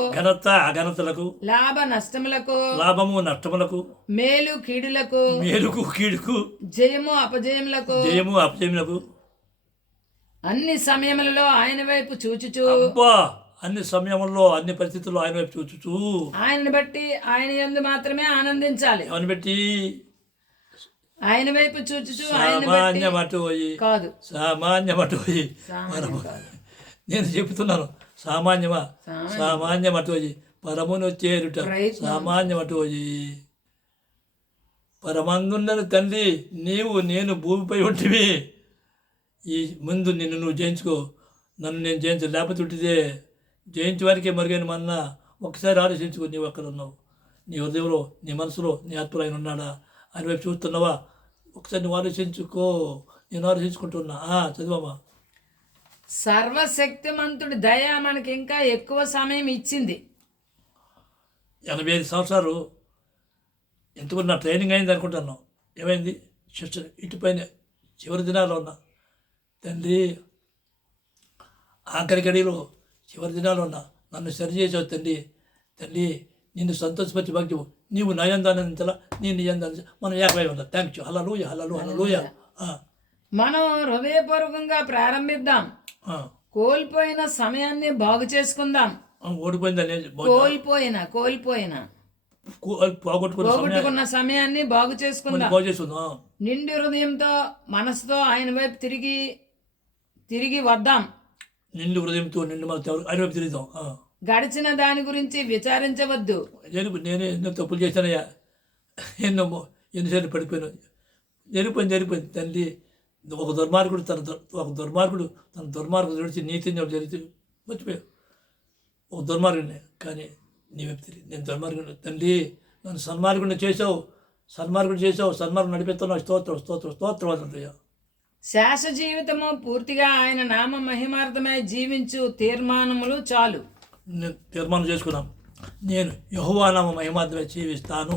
లాభ నష్టములకు మేలు కీడులకు జయము అపజయములకు అన్ని సమయములలో ఆయన వైపు చూచుచు అన్ని సమయంలో అన్ని పరిస్థితుల్లో ఆయన వైపు చూచుచూ ఆయనను బట్టి ఆయన యందు మాత్రమే ఆనందించాలి. ఎవరిని పెట్టి ఆయన వైపు చూచుచు ఆయన బట్టి సామాన్యం అటు పోయి కాదు. సామాన్యం అటు పోయి సామాన్యం కాదు. నేను చెప్తున్నాను సామాన్యమా సామాన్యం. సామాన్యం అటు పోయి పరమును చేరుట ప్రయత్నం. సామాన్యం అటు పోయి పరమందున్న తండ్రి నీవు నేను భూమిపై ఉంటివి ఈ ముందు నిన్ను నువ్వు జయించుకో నన్ను నేను జయించు లేకపోతే ఉంటిదే జయించే వారికే మరుగైన మన్నా ఒకసారి ఆలోచించుకో నీవు అక్కడ ఉన్నావు నీ హృదయంలో నీ మనసులో నీ ఆత్మలో ఆయన ఉన్నాడా ఆయన వైపు చూస్తున్నావా ఒకసారి నువ్వు ఆలోచించుకో నేను ఆలోచించుకుంటున్నా చదివమ్మా సర్వశక్తిమంతుడి దయ మనకి ఇంకా ఎక్కువ సమయం ఇచ్చింది. 85 సంవత్సరాలు ఎంతకున్న నా ట్రైనింగ్ అయింది అనుకుంటున్నాను. ఏమైంది సిస్టర్ ఇటుపైన చివరి దినాల్లో ఉన్నా తండ్రి ఆఖరి గడిలో చివరి దినాల్లో ఉన్నా నన్ను సరి చేసావు తండ్రి తండ్రి నిన్ను సంతోషపరిచి భక్తి నీవు నయందానంతలా నేను నియందాన మనం ఏకమై ఉన్నా థ్యాంక్ యూ హల్లెలూయా హల్లెలూయా. మనం హృదయపూర్వకంగా ప్రారంభిద్దాం. కోల్పోయిన సమయాన్ని బాగు చేసుకుందాం. ఓడిపోయిందని కోల్పోయిన పోగొట్టుకున్న సమయాన్ని బాగు చేసుకుందాం. నిండు హృదయంతో మనసుతో ఆయన వైపు తిరిగి వద్దాం. నిండు హృదయంతో నిండు ఆయన వైపు తిరుగుతాం. గడిచిన దాని గురించి విచారించవద్దు. నేనే ఎన్నో తప్పులు చేశానయ్యా ఎన్నిసార్లు పడిపోయాను. జరిగిపోయింది తండ్రి. ఒక దుర్మార్గుడు తన దుర్మార్గుడు విడిచి నీతిని జరిగి మర్చిపోయావు. ఒక దుర్మార్గుడిని కానీ నీ వైపు తిరిగి నేను దుర్మార్గుడు తండ్రి నన్ను సన్మార్గుడిని చేసావు సన్మార్గుడు నడిపిస్తున్నావు. స్తోత్రవాదయ్యా. శేష జీవితము పూర్తిగా ఆయన నామ మహిమార్థమై జీవించు తీర్మానములు చాలు. నేను తీర్మానం చేసుకున్నాను. నేను యెహోవా నామ మహిమార్థమై జీవిస్తాను.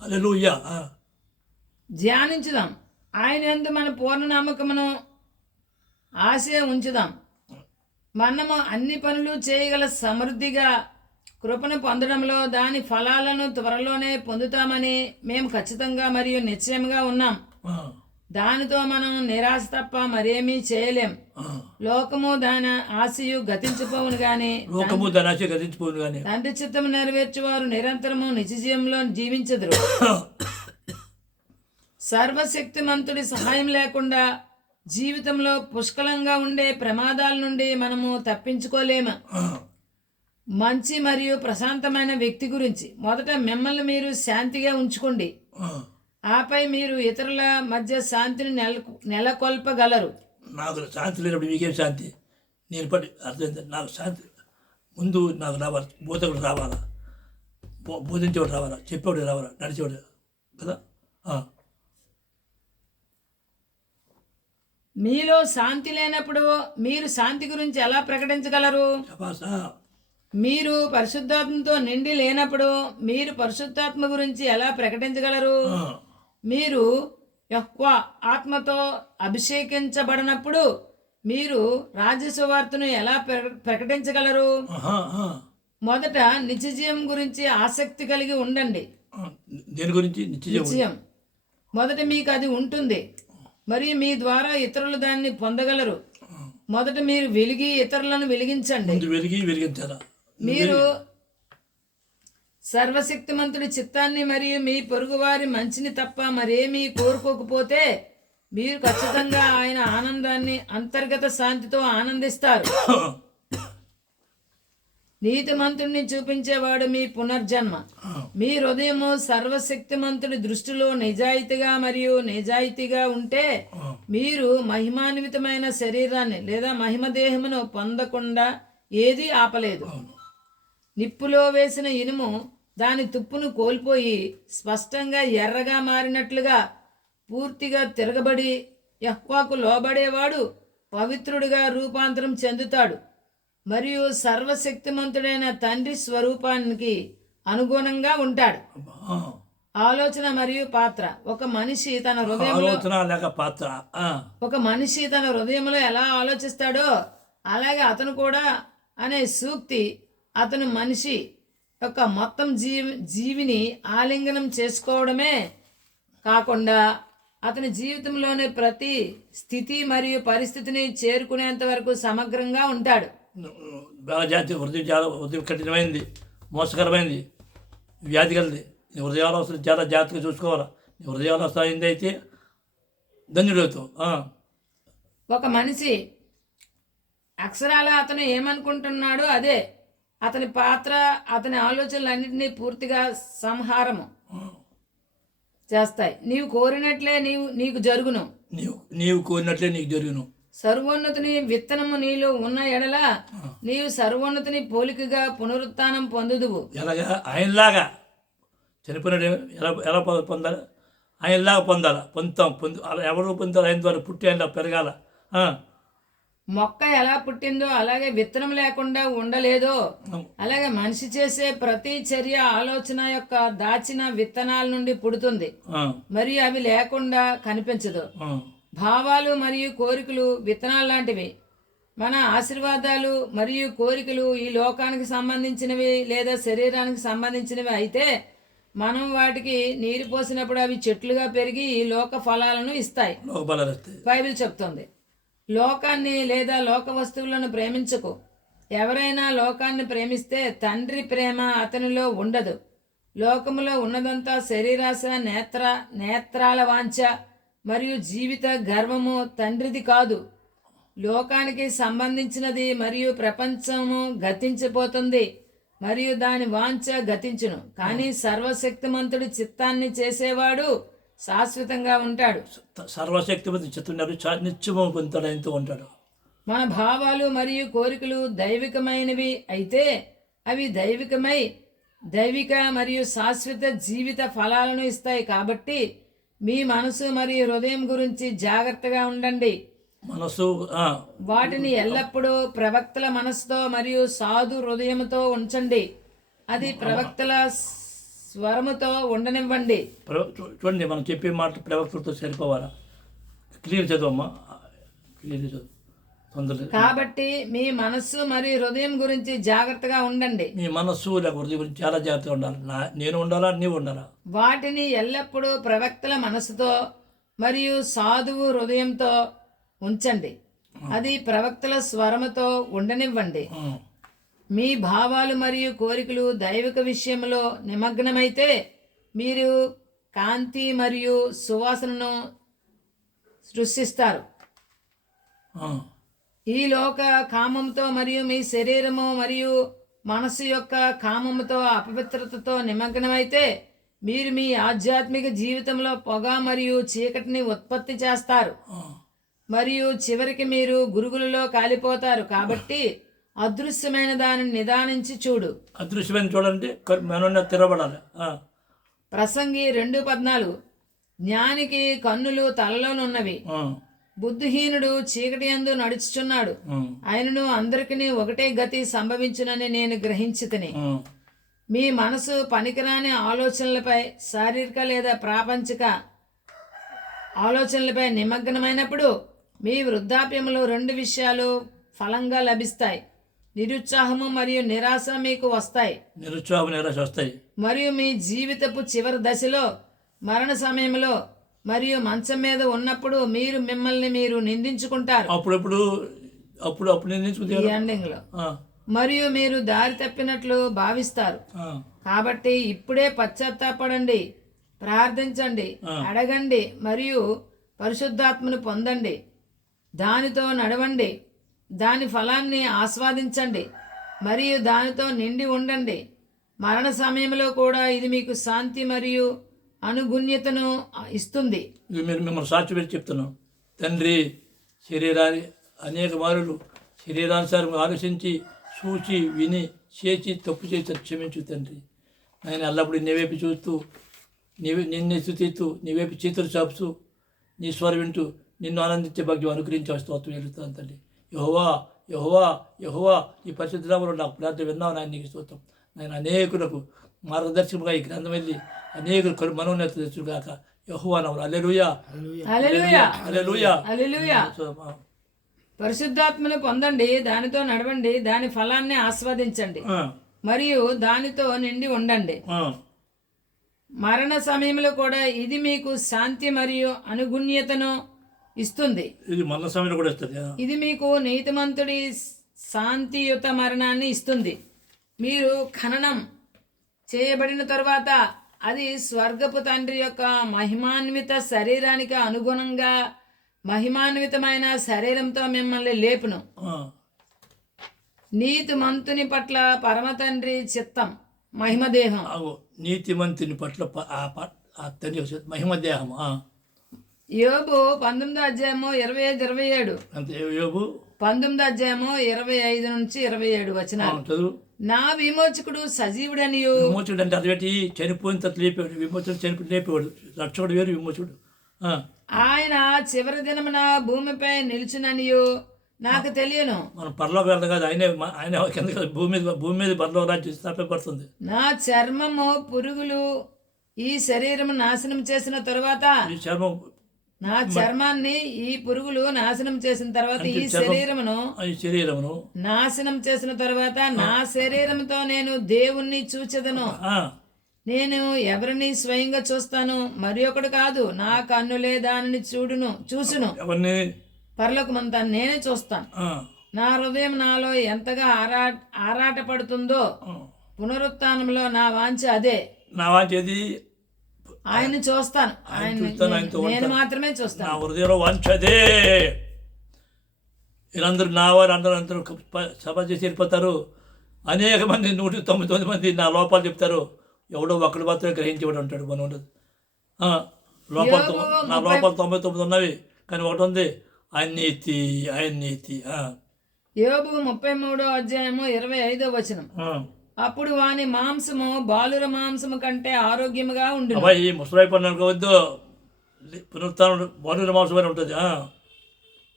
హల్లెలూయా. ధ్యానించుదాం. ఆయన యందు మన పూర్ణ నమ్మకమును ఆశ ఉంచుదాం. మనము అన్ని పనులు చేయగల సమృద్ధిగా కృపను పొందడంలో దాని ఫలాలను త్వరలోనే పొందుతామని మేము ఖచ్చితంగా మరియు నిశ్చయంగా ఉన్నాం. దానితో మనం నిరాశ తప్ప మరేమీ చేయలేం. లోకము దాని ఆశయు గతించిపోవును గాని తండ్రి చిత్తము నెరవేర్చేవారు నిరంతరము నిత్యజీవంలో జీవించదురు. సర్వశక్తిమంతుడి సహాయం లేకుండా జీవితంలో పుష్కలంగా ఉండే ప్రమాదాల నుండి మనము తప్పించుకోలేము. మంచి మరియు ప్రశాంతమైన వ్యక్తి గురించి మొదట మిమ్మల్ని మీరు శాంతిగా ఉంచుకోండి. ఆపై మీరు ఇతరుల మధ్య శాంతిని నెలకొల్పగలరు. నాకు శాంతి లేనప్పుడు మీకేం శాంతి? నేను పడి అర్థమైంది. నాకు శాంతి ముందు నాకు రావాలి. బోధకుడు రావాలా, బోధించేవాడు రావాలా, చెప్పేవాడు రావాలా, నడిచేవాడు కదా. మీలో శాంతి లేనప్పుడు మీరు శాంతి గురించి ఎలా ప్రకటించగలరు? మీరు పరిశుద్ధాత్మతో నిండి లేనప్పుడు మీరు పరిశుద్ధాత్మ గురించి ఎలా ప్రకటించగలరు? మీరు యెహోవా ఆత్మతో అభిషేకించబడినప్పుడు మీరు రాజ్య సువార్తను ఎలా ప్రకటించగలరు? మొదట నిత్యజీవం గురించి ఆసక్తి కలిగి ఉండండి. దేని గురించి? నిత్యజీవం. మొదట మీకు అది ఉంటుంది మరియు మీ ద్వారా ఇతరులు దాన్ని పొందగలరు. మొదట మీరు వెలిగి ఇతరులను వెలిగించండి. మీరు సర్వశక్తిమంతుడి చిత్తాన్ని మరియు మీ పొరుగువారి మంచిని తప్ప మరేమీ కోరుకోకపోతే మీరు ఖచ్చితంగా ఆయన ఆనందాన్ని అంతర్గత శాంతితో ఆనందిస్తారు. నీతిమంతుడిని చూపించేవాడు మీ పునర్జన్మ. మీ హృదయము సర్వశక్తిమంతుడి దృష్టిలో నిజాయితీగా ఉంటే మీరు మహిమాన్వితమైన శరీరాన్ని లేదా మహిమ దేహమును పొందకుండా ఏదీ ఆపలేదు. నిప్పులో వేసిన ఇనుము దాని తుప్పును కోల్పోయి స్పష్టంగా ఎర్రగా మారినట్లుగా పూర్తిగా తిరగబడి యెహోవాకు లోబడేవాడు పవిత్రుడిగా రూపాంతరం చెందుతాడు మరియు సర్వశక్తిమంతుడైన తండ్రి స్వరూపానికి అనుగుణంగా ఉంటాడు. ఆలోచన మరియు పాత్ర. ఒక మనిషి తన హృదయంలో ఎలా ఆలోచిస్తాడో అలాగే అతను కూడా అనే సూక్తి అతను మనిషి యొక్క మొత్తం జీవిని ఆలింగనం చేసుకోవడమే కాకుండా అతని జీవితంలోని ప్రతి స్థితి మరియు పరిస్థితిని చేరుకునేంత వరకు సమగ్రంగా ఉంటాడు. బాగా జాతి హృదయం కఠినమైంది, మోసకరమైంది, వ్యాధి కలిది. నీ హృదయావస్థ చాలా జాగ్రత్తగా చూసుకోవాలి. నీ హృదయావస్థ అయింది అయితే ధన్యుడవుతావు. ఒక మనిషి అక్షరాల అతను ఏమనుకుంటున్నాడో అదే అతని పాత్ర, అతని ఆలోచనలన్నింటినీ పూర్తిగా సంహారము చేస్తాయి. నీవు కోరినట్లే నీకు జరుగును. నీవు కోరినట్లే నీకు జరుగును. సర్వోన్నతుని విత్తనము నీలో ఉన్న ఎడల నీవు సర్వోన్నతుని పోలికగా పునరుత్థానం పొందుదువు. ఎలాగా? ఆయనలాగా చనిపోయినాడు ఎలా పొందాలి? ఆయనలాగా పొందాలి. అలా ఎవరు పొందాలి? ఆయన ద్వారా పుట్టి ఆయన పెరగాల. మొక్క ఎలా పుట్టిందో అలాగే విత్తనం లేకుండా ఉండలేదో అలాగే మనిషి చేసే ప్రతి చర్య ఆలోచన యొక్క దాచిన విత్తనాల నుండి పుడుతుంది, మరియు అవి లేకుండా కనిపించదు. భావాలు మరియు కోరికలు విత్తనాలు లాంటివి. మన ఆశీర్వాదాలు మరియు కోరికలు ఈ లోకానికి సంబంధించినవి లేదా శరీరానికి సంబంధించినవి అయితే మనం వాటికి నీరు పోసినప్పుడు అవి చెట్లుగా పెరిగి ఈ లోక ఫలాలను ఇస్తాయి. బైబిల్ చెప్తుంది, లోకాన్ని లేదా లోక వస్తువులను ప్రేమించకు. ఎవరైనా లోకాన్ని ప్రేమిస్తే తండ్రి ప్రేమ అతనిలో ఉండదు. లోకములో ఉన్నదంతా శరీరాశ, నేత్రాల వాంఛ మరియు జీవిత గర్వము తండ్రిది కాదు. లోకానికి సంబంధించినది మరియు ప్రపంచము గతించిపోతుంది మరియు దాని వాంఛ గతించును, కానీ సర్వశక్తిమంతుడి చిత్తాన్ని చేసేవాడు శాశ్వతంగా ఉంటాడు. సర్వశక్తిమంతుడి చిత్తం నిత్యము పొందుతాడు, ఆయనతో ఉంటాడు. మన భావాలు మరియు కోరికలు దైవికమైనవి అయితే అవి దైవిక మరియు శాశ్వత జీవిత ఫలాలను ఇస్తాయి. కాబట్టి మీ మనసు మరియు హృదయం గురించి జాగ్రత్తగా ఉండండి. వాటిని ఎల్లప్పుడూ ప్రవక్తల మనసుతో మరియు సాధు హృదయంతో ఉంచండి. అది ప్రవక్తల స్వరముతో ఉండనివ్వండి. చూడండి, మనం చెప్పే మాట ప్రవక్తలతో సరిపోవాలా? క్లియర్ చదవమ్మా, క్లియర్ చదువు. కాబట్టి మీ మనస్సు మరియు హృదయం గురించి జాగ్రత్తగా ఉండండి. మీ మనస్సు లేక హృదయం గురించి చాలా జాగ్రత్తగా ఉండాలి. నేను ఉండాలా, నీవు ఉండాలా? వాటిని ఎల్లప్పుడూ ప్రవక్తల మనసుతో మరియు సాధువు హృదయంతో ఉంచండి. అది ప్రవక్తల స్వరముతో ఉండనివ్వండి. మీ భావాలు మరియు కోరికలు దైవిక విషయంలో నిమగ్నమైతే మీరు కాంతి మరియు సువాసనను సృష్టిస్తారు. ఈ లోక కామంతో మరియు మీ శరీరము మరియు మనసు యొక్క కామముతో అపవిత్రతతో నిమగ్నమైతే మీరు మీ ఆధ్యాత్మిక జీవితంలో పొగ మరియు చీకటిని ఉత్పత్తి చేస్తారు మరియు చివరికి మీరు గురుగులలో కాలిపోతారు. కాబట్టి అదృశ్యమైన దానిని నిదానించి చూడు. అదృశ్యమైన చూడండి, తిరగబడాలి. ప్రసంగి 2:14 జ్ఞానికి కన్నులు తలలోనున్నవి, బుద్ధిహీనుడు చీకటి యందు నడుచుచున్నాడు, ఆయనను అందరికీ ఒకటే గతి సంభవించునని నేను గ్రహించితిని. మీ మనసు పనికిరాని ఆలోచనలపై, శారీరక లేదా ప్రాపంచిక ఆలోచనలపై నిమగ్నమైనప్పుడు మీ వృద్ధాప్యంలో 2 విషయాలు ఫలంగా లభిస్తాయి. నిరుత్సాహము మరియు నిరాశ మీకు వస్తాయి. మరియు మీ జీవితపు చివరి దశలో, మరణ సమయంలో మరియు మంచం మీద ఉన్నప్పుడు మీరు మిమ్మల్ని మీరు నిందించుకుంటారు. ఎండింగ్ లో మరియు మీరు దారి తప్పినట్లు భావిస్తారు. కాబట్టి ఇప్పుడే పశ్చాత్తాపడండి, ప్రార్థించండి, అడగండి మరియు పరిశుద్ధాత్మను పొందండి. దానితో నడవండి, దాని ఫలాన్ని ఆస్వాదించండి మరియు దానితో నిండి ఉండండి. మరణ సమయంలో కూడా ఇది మీకు శాంతి మరియు అనుగుణ్యతను ఇస్తుంది. మిమ్మల్ని సాక్షి పెట్టి చెప్తున్నాం. తండ్రి, శరీరాన్ని అనేక మారులు శరీరానుసారం ఆలోచించి చూచి విని చేసి తప్పు చేసి క్షమించు తండ్రి. నేను ఎల్లప్పుడూ నీవేపు చూస్తూ నిన్నే స్థుతిస్తూ నీవేపు చేతులు చాపుతూ నీ స్వరం వింటూ నిన్ను ఆనందించే భాగ్యం అనుగ్రహించే స్తోత్రం వెళ్తాను తండ్రి. యెహోవా యెహోవా యెహోవా, ఈ పరిశుద్ధరాములు నాకు ప్రార్థన విన్నావు నాయన, నీకు స్తోత్రం. నేను అనేకులకు మార్గదర్శకముగా ఈ గ్రంథం వెళ్ళి అనేకులు మనోన్నత తెచ్చుగాక. యెహోవా నామమున హల్లెలూయా హల్లెలూయా హల్లెలూయా హల్లెలూయా. పరిశుద్ధాత్మను పొందండి, దానితో నడవండి, దాని ఫలాన్ని ఆస్వాదించండి మరియు దానితో నిండి ఉండండి. మరణ సమయంలో కూడా ఇది మీకు శాంతి మరియు అనుగుణ్యతను ఇస్తుంది. ఇది మరణ సమయంలో కూడా ఇస్తుంది. ఇది మీకు నీతిమంతుడి శాంతియుత మరణాన్ని ఇస్తుంది. మీరు ఖననం చేయబడిన తరువాత అది స్వర్గపు తండ్రి యొక్క మహిమాన్విత శరీరానికి అనుగుణంగా మహిమాన్వితమైన శరీరంతో మిమ్మల్ని లేపును. నీతిమంతుని పట్ల పరమ తండ్రి చిత్తం మహిమదేహం. నీతిమంతుని పట్ల ఆ తండ్రి మహిమదేహం. యోబు 19:25-27. అంతే. యోబు 19:25-27 వచనాలు. నా విమోచకుడు సజీవుడనియు. విమోచకుడు అంటే అదేంటి? చనిపోయిన తర్వాత లేపేవాడు. విమోచకుడు చనిపోయి లేపేవాడు. రక్షకుడు వేరు, విమోచకుడు. ఆయన చివరి దినమున భూమిపై నిలిచిననియు నాకు తెలియను. మనం పరలోకి వెళ్ళడం కాదు, ఆయన కింద భూమి మీద పరలోక రాజ్యం స్థాపించబడుతుంది. నా చర్మము పురుగులు ఈ శరీరము నాశనం చేసిన తరువాత, ఈ చర్మం నా చర్మాన్ని ఈ పురుగులు నాశనం చేసిన తర్వాత ఈ శరీరమును నాశనం చేసిన తర్వాత నా శరీరంతో నేను దేవుణ్ణి చూచెదను. నేను ఎవరిని స్వయంగా చూస్తాను, మరి ఒకడు కాదు. నా కన్నులే దానిని చూసును. పరలోకమంతా నేనే చూస్తాను. నా హృదయం నాలో ఎంతగా ఆరాటపడుతుందో పునరుత్థానంలో నా వాంఛ అదే. నా వాంఛ ఏది? ఆయన చూస్తాను. నేను మాత్రమే చూస్తాను. నా హృదయంలో వాంఛ అదే. వీళ్ళందరూ నా వారు అందరూ సభ చేసి వెళ్ళిపోతారు. అనేక మంది 199 మంది నా లోపాలు చెప్తారు. ఎవడో ఒకడు మాత్రమే గ్రహించేవాడు ఉంటాడు. మనం ఉండదు. లోపాలు నా లోపాలు 99 ఉన్నవి, కానీ ఒకటి ఉంది, ఆయన నీతి. యోబు 33:25. అప్పుడు వాని మాంసము బాలుర మాంసము కంటే ఆరోగ్యముగా ఉండు. ముసలాయిపోయిన వద్దు, పునరుత్థానం బాలుర మాంసం అని ఉంటుంది.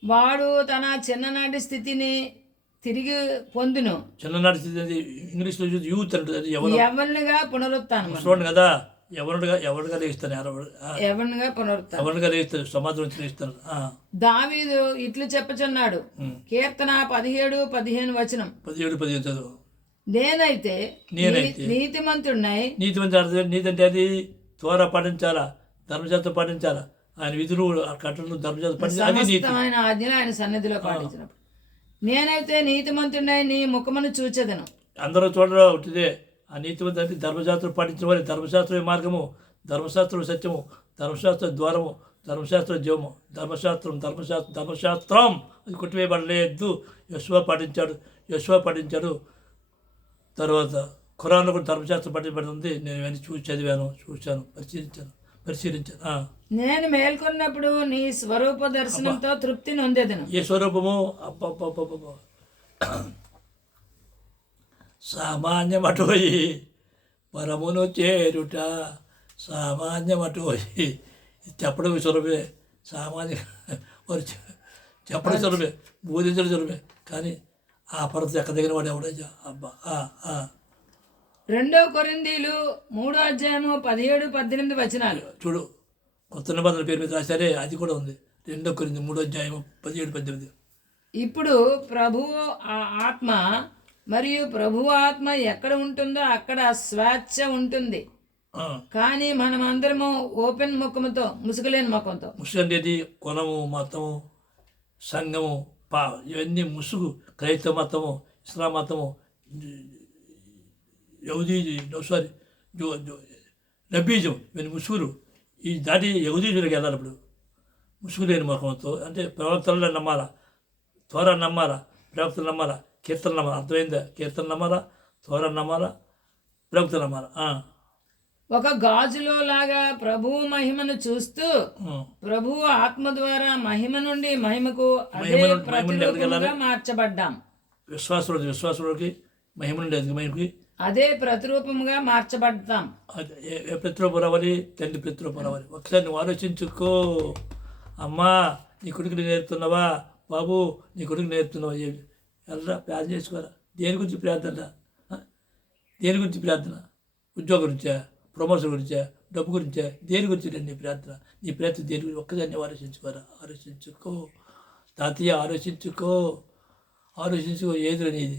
వాడు తన చిన్ననాటి స్థితిని తిరిగి పొందును. చిన్ననాటి స్థితి ఇంగ్లీష్లో యూత్ అంటుంది. యవ్వనునిగా పునరుత్థానం కదా. ఎవరుగా లేస్తాను, యవ్వనునిగా పునరుత్థానం, ఎవరుగా లేస్తారు, సమాధి నుంచి లేస్తారు. దావీదు ఇట్లు చెప్పుచున్నాడు. కీర్తన 17:15 వచనం. 17-15 చదువు. నేనైతే నీతిమంతుడినై. నీతిమంతుడు నీతి అంటే అది త్వర పాటించాలా, ధర్మశాస్త్రం పాటించాలా, ఆయన విధులు కట్టడం ధర్మశాస్త్రం సమస్తమైన ఆజ్ఞలు ఆయన సన్నిధిలో పాటించినప్పుడు. నేనైతే నీతిమంతుడినై నీ ముఖమును చూచెదను. అందరూ చూడరా ఉంటుందే. ఆ నీతిమంతు అంటే ధర్మశాస్త్రం పాటించిన వారి ధర్మశాస్త్రమే మార్గము, ధర్మశాస్త్రం సత్యము, ధర్మశాస్త్రం ద్వారము, ధర్మశాస్త్రం జీవము. ధర్మశాస్త్రం అది కొట్టివేయబడలేదు. యెషువా పాటించాడు. తర్వాత ఖురాన్లో కూడా ధర్మశాస్త్రం పట్టించబడుతుంది. నేను ఇవన్నీ చూశాను, పరిశీలించాను. నేను మేల్కొన్నప్పుడు నీ స్వరూప దర్శనంతో తృప్తి నొందేదను. ఏ స్వరూపము? సామాన్యమటోయి పరమును చేరుట. సామాన్యమటోయి చెప్పడం స్వరూపే. సామాన్య చెప్పడం స్వరూపే, బోధించడం స్వరూపే. కానీ ఆ పరత ఎక్కదగిన వాడు ఎవడయ్యా? 2 కొరింథీలు 3:17-18 వచనాలు చూడు. కొత్త నిబంధనల పేరు మీద రాశారే, అది కూడా ఉంది. 2 కొరింథీ 3:17-18. ఇప్పుడు ప్రభువు ఆత్మ మరియు ప్రభువు ఆత్మ ఎక్కడ ఉంటుందో అక్కడ స్వేచ్ఛ ఉంటుంది. కానీ మనం అందరము ఓపెన్ ముఖముతో, ముసుగులేని ముఖంతో. ముసుగు అనేది కులము, మతము, సంఘము, ఇవన్నీ ముసుగు. క్రైస్తవ మతము, ఇస్లాం మతము, నబీజం, ఇవన్నీ ముసుగులు. ఈ దాటి యహూదీజులకు వెళ్ళాలి. ఇప్పుడు ముసుగు లేని ముఖంతో అంటే ప్రవక్తలను నమ్మాలా, త్వర నమ్మాలా, ప్రవక్తలు నమ్మాలా, కీర్తన నమ్మాలా. అర్థమైందా? కీర్తన నమ్మాలా, త్వర నమ్మాలా, ప్రవక్తలు నమ్మాలా. ఒక గాజులో లాగా ప్రభువు మహిమను చూస్తూ ప్రభువు ఆత్మ ద్వారా మహిమ నుండి మహిమకు మార్చబడ్డాం. విశ్వాసులకి మహిమ నుండి మహిమకి అదే ప్రతిరూపముగా మార్చబడతాం. ప్రతిరూపం రావాలి, తండ్రి ప్రతిరూపం రావాలి. ఒకసారి నువ్వు ఆలోచించుకో. అమ్మా, నీ కొడుకుని నేర్పుతున్నావా? బాబు, నీ కొడుకు నేర్పుతున్నావా? వెళ్ళరా, ప్రార్థన చేసుకోరా. దేని గురించి ప్రార్థన? ఉద్యోగం గురించా, ప్రమోషన్ గురించా, డబ్బు గురించా, దేని గురించి నీ ప్రార్థన? నీ ప్రయత్నం దేని గురించి? ఒక్కదాన్ని ఆలోచించుకో తాతయ్య, ఆలోచించుకో. ఏది నీది?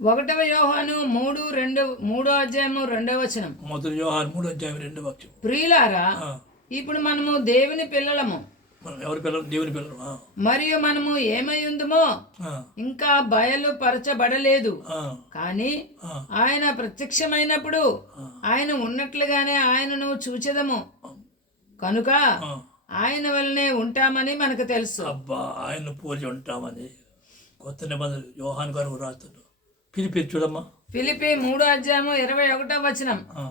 1 యోహాను 3:2 వచనం. 1 యోహాను 3:2 వాక్యం. ప్రియులారా, ఇప్పుడు మనము దేవుని పిల్లలము, మనం ఎవరి పిల్లలు? దేవుని పిల్లలు. మరియు మనము ఏమై ఉందుమో ఇంకా బయలుపరచబడలేదు, కానీ ఆయన ప్రత్యక్షమైనప్పుడు ఆయన ఉన్నట్లుగానే ఆయనను చూచెదము, కనుక ఆయన వల్లనే ఉంటామని మనకు తెలుసు. అబ్బా, ఆయన పోలి ఉంటామని కొత్త నిబంధన యోహాను గారు రాస్తాడు. పిలిపి చూడమ్మా, ఫిలిప్పీ 3:21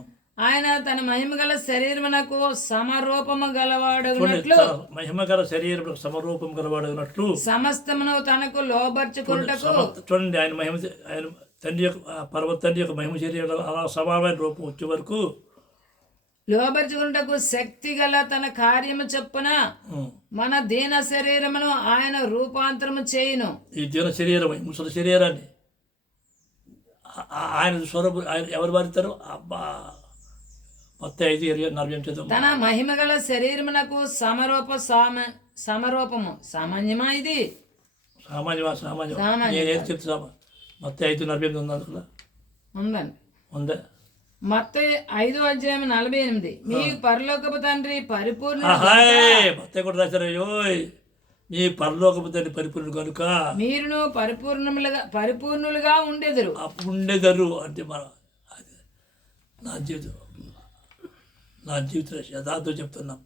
ఆయన తన మహిమగల శరీరమునకు సమరూపము గలవాడగునట్లు, మహిమగల శరీరం సమరూపం గలవాడగినట్లు సమస్తమును తనకు లోబర్చుకుంటకు. చూడండి, ఆయన మహిమ, ఆయన తండ్రి యొక్క పర్వత తండ్రి యొక్క మహిమ శరీరం అలా సమానమైన రూపం వచ్చే వరకు లోబర్చుకుంటకు శక్తి గల తన కార్యము చొప్పున మన దీన శరీరమును ఆయన రూపాంతరము చేయును. ఈ దీన శరీరం, ముసలి శరీరాన్ని ఆయన స్వరూపం ఆయన ఎవరు వారిస్తారు? అబ్బా, మొత్తం 5:40 తన మహిమగల శరీరమునకు సమరూపము. సామాన్యమా ఇది? సామాన్యం. నేనేది చెప్తా, మొత్తం 5:48 ఉంది అందులో ఉందండి. ఉందా? మత్తయి 5:48 మీ పరలోకపు తండ్రి పరిపూర్ణ మొత్తం కూడా రాశారు. మీ పరలోకపు తండ్రి పరిపూర్ణుడు కనుక మీరును పరిపూర్ణులుగా ఉండేదరు. ఉండేదరు అంటే మన అది నా జీవితం యథార్థం చెప్తున్నాం.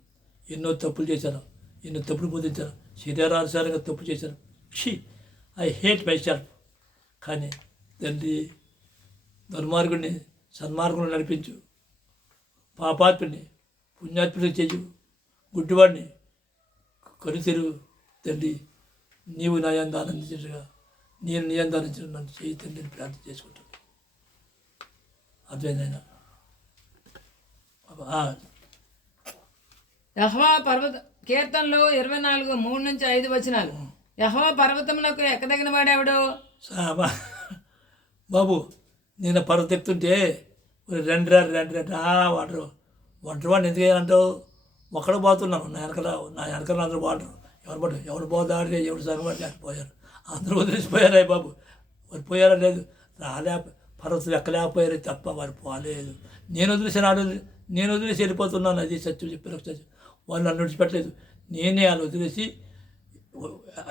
ఎన్నో తప్పులు చేశాను, ఎన్నో తప్పులు బోధించాను, శరీరానుసారంగా తప్పు చేశాను. I hate my self. కానీ తండ్రి దుర్మార్గుడిని సన్మార్గుని నడిపించు, పాపాత్ముని పుణ్యాత్ముని చెయ్యు, గుడ్డివాడిని కనుతెరువు తండ్రి. నీవు నా యందు ఆనందించగా నేను నీ యందు ఆనందించడం నన్ను చేయి తండ్రిని ప్రార్థన చేసుకుంటాను. అర్థమైందైనా యెహోవా పర్వత కీర్తనలు 24:3-5 యెహోవా పర్వతమునకు ఎక్కదగిన వాడెవడు? బాబు, నేను పర్వతం ఎక్కుతుంటే రెండు వాటర్ వాడిని ఎందుకు అంటావు? ఒక్కడ పోతున్నాను, నా వెనకాల అందరూ వాడరు. ఎవరు పోతాడు, ఎవరు సగం పోయారు, అందరూ వదిలేసిపోయారా బాబు? వారు పోయారా? లేదు, పర్వతం ఎక్కలేకపోయారు తప్ప వారు పోలేదు. నేను వదిలేసి వెళ్ళిపోతున్నాను. అది సత్యం చెప్పారు. సత్యం. వాళ్ళు నన్ను విడిచిపెట్టలేదు, నేనే వాళ్ళు వదిలేసి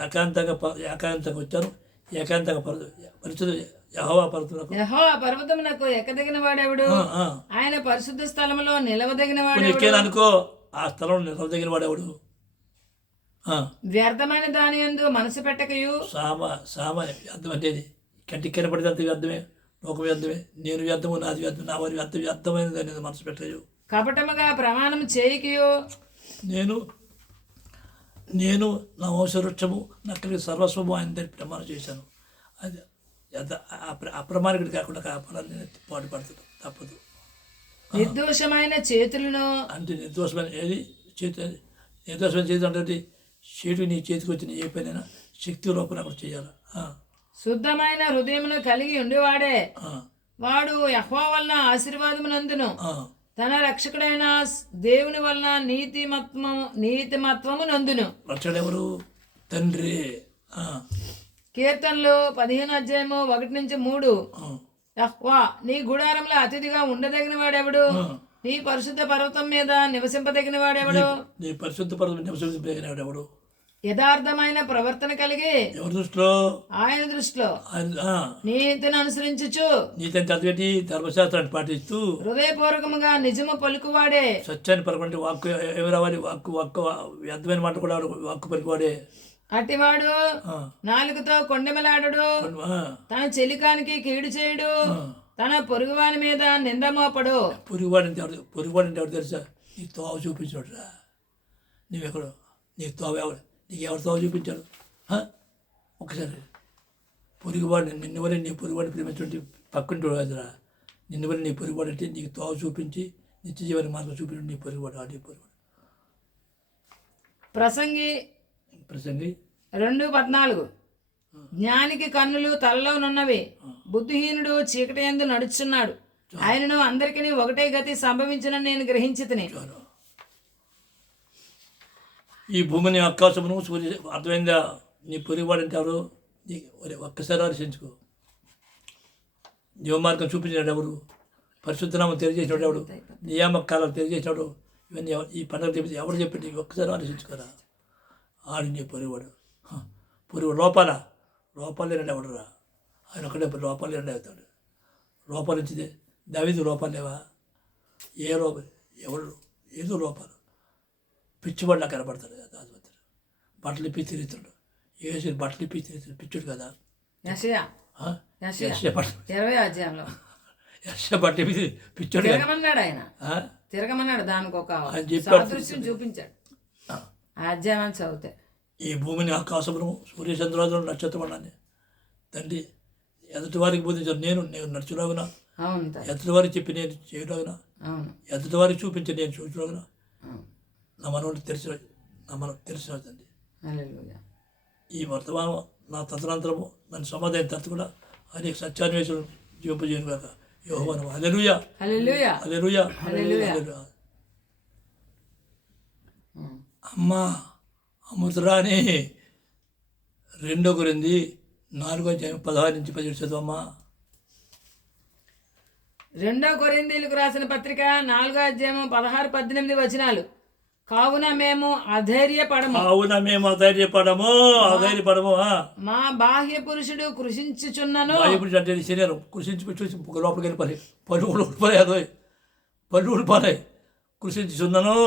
ఏకాంతంగా వచ్చాను. ఏకాంతంగా పరిశుద్ధ యెహోవా పర్వతమునకు ఎక్కదగిన వాడెవడు? ఆయన పరిశుద్ధ స్థలములో నిలవదగిన వాడు అనుకో. ఆ స్థలంలో నిలవదగిన వాడెవడు? వ్యర్థమైన దాని యందు మనసు పెట్టకయు. సామాన్య వ్యర్థం అంటే కంటికి కనపడేదంత వ్యర్థమే, లోక వ్యర్థమే, నేను వ్యర్థము, నాది వ్యర్థం, నా వారి వ్యర్థమైన దాని మనసు పెట్టకయు. కపటముగా ప్రమాణం చేయకయు. నేను నా వంశవృక్షము నక్కడికి సర్వస్వము ఆయన దగ్గర ప్రమాణం చేశాను. అది అప్రమాణికుడు కాకుండా కాపాడాలని పాటుపడుతుంది, తప్పదు. నిర్దోషమైన చేతులను అంటే నిర్దోషమైన చేతి అంటే చేటు నీ చేతికి వచ్చిన ఏ పనైనా శక్తి రూపంలో అక్కడ చేయాలి. శుద్ధమైన హృదయమును కలిగి ఉండేవాడే వాడు యెహోవా వలన ఆశీర్వాదమునందును తన రక్షకుడైన దేవుని వలన నీతిమత్వము నందును. రక్షణ ఎవరు? తండ్రి. కీర్తనలు 15:1-3 యెహోవా నీ గుడారంలో అతిథిగా ఉండదగిన వాడెవడు? నీ పరిశుద్ధ పర్వతం మీద నివసింపదగిన వాడెవడు? నీ పరిశుద్ధ పర్వతం నివసింపదగిన వాడెవడు? యథార్థమైన ప్రవర్తన కలిగి ఎవరి దృష్టిలో? ఆయన దృష్టిలో నీతిని అనుసరించుచు నీతి ధర్మశాస్త్రాన్ని పాటిస్తూ హృదయపూర్వకముగా నిజము పలుకువాడే. సత్యాన్ని పలుకుంటే వాక్కు ఏమి రావాలి? వాక్కు వ్యర్థమైన మాట కూడా వాక్కు పలుకువాడే. అట్టివాడు నాలుగుతో కొండెమలాడడు, తన చెలికానికి కీడు చేయుడు, తన పొరుగువాని మీద నింద మోపడు. పొరుగువాడంటే ఎవరు తెలుసా? నీకు తోవ చూపించాడురా. నువ్వెక్కడో నీకు తోవ ఎవరు? నీకు ఎవరు తోవ చూపించాడు? ఒకసారి పొరుగువాడిని నిన్ను వల్ల నీ పొరుగువాడిని ప్రేమించుంటే పక్కుంటూ కాదురా. నిన్ను వల్ల నీ పొరుగువాడు అంటే నీకు తోవ చూపించి నిత్య జీవన మార్గం చూపించు నీ పొరుగువాడు. ఆ నీ పొరుగువాడు. ప్రసంగి 2:14 జ్ఞానికి కన్నులు తలలోనున్నవి, బుద్ధిహీనుడు చీకటి యందు నడుచున్నాడు, ఆయనను అందరికీ ఒకటే గతి సంభవించిన నేను గ్రహించితిని. ఈ భూమిని ఆకాశమును సూర్య అర్థమైందా? నీ పొరుగువాడు అంటారు. నీ ఒక్కసారి ఆలోచించుకో. జీవమార్గం చూపించినాడు ఎవరు? పరిశుద్ధనామం తెలియజేసినాడు ఎవడు? నియామక కాలం తెలియజేసినాడు. ఇవన్నీ ఈ పండుగ తెలిపి ఎవరు చెప్పండి? ఒక్కసారి ఆలోచించుకోరా. ఆడు నీ పొరివాడు పొరివాడు లోపాలు రెండు ఎవడరా ఆయన ఒకటే లోపాలు రెండు అవుతాడు. లోపాలు వచ్చింది దావీదు లోపాలు లేవా? ఏ లోపం ఎవడు ఏదో లోపాలు పిచ్చివాడిలా కనబడతాడు కదా ఆసుపత్రి. బట్టలు ఇప్పి తిరుగుతాడు. ఏసి బట్టలు ఇప్పి తిరుగుతాడు. పిచ్చుడు కదా. యెషయా బట్టలు 20వ అధ్యాయంలో బట్టలు ఇప్పి పిచ్చుడు తిరగమన్నాడు. ఆయన తిరగమన్నాడు. దానికి ఒక సాదృశ్యం చూపించాడు. ఆ అధ్యాయాన్ని చదివితే ఈ భూమిని ఆకాశమును సూర్యచంద్రాలను నక్షత్రమన్నాన్ని తండ్రి ఎదుటి వారికి బోధించాను. నేను నడుచులాగునా, ఎదుటి వారికి చెప్పి నేను చేయలాగునా, ఎదుటి వారికి చూపించి నేను చూచులాగునా నా మనవుడు తెలిసిన తండ్రి. ఈ వర్తమానం నా తదనంతరము నన్ను సమాధానం తరచు కూడా అనేక సత్యాన్వేషణ జీవింపజేయను కాక. యోహోవా హల్లెలూయా హల్లెలూయా హల్లెలూయా హల్లెలూయా. అమ్మా అమృతరాణి 2 కొరింథీ 4:16-17 చదువమ్మా. 2 కొరింథీయులకు రాసిన పత్రిక 4వ అధ్యాయం 16-18 వచనాలు. కావున మేము అధైర్యపడము మా బాహ్య పురుషుడు కృషించుచున్నను. అంటే శరీరం కృషించి లోపలికి వెళ్ళిపోయి పళ్ళు ఊడిపోయాయి. కృషించుచున్నను.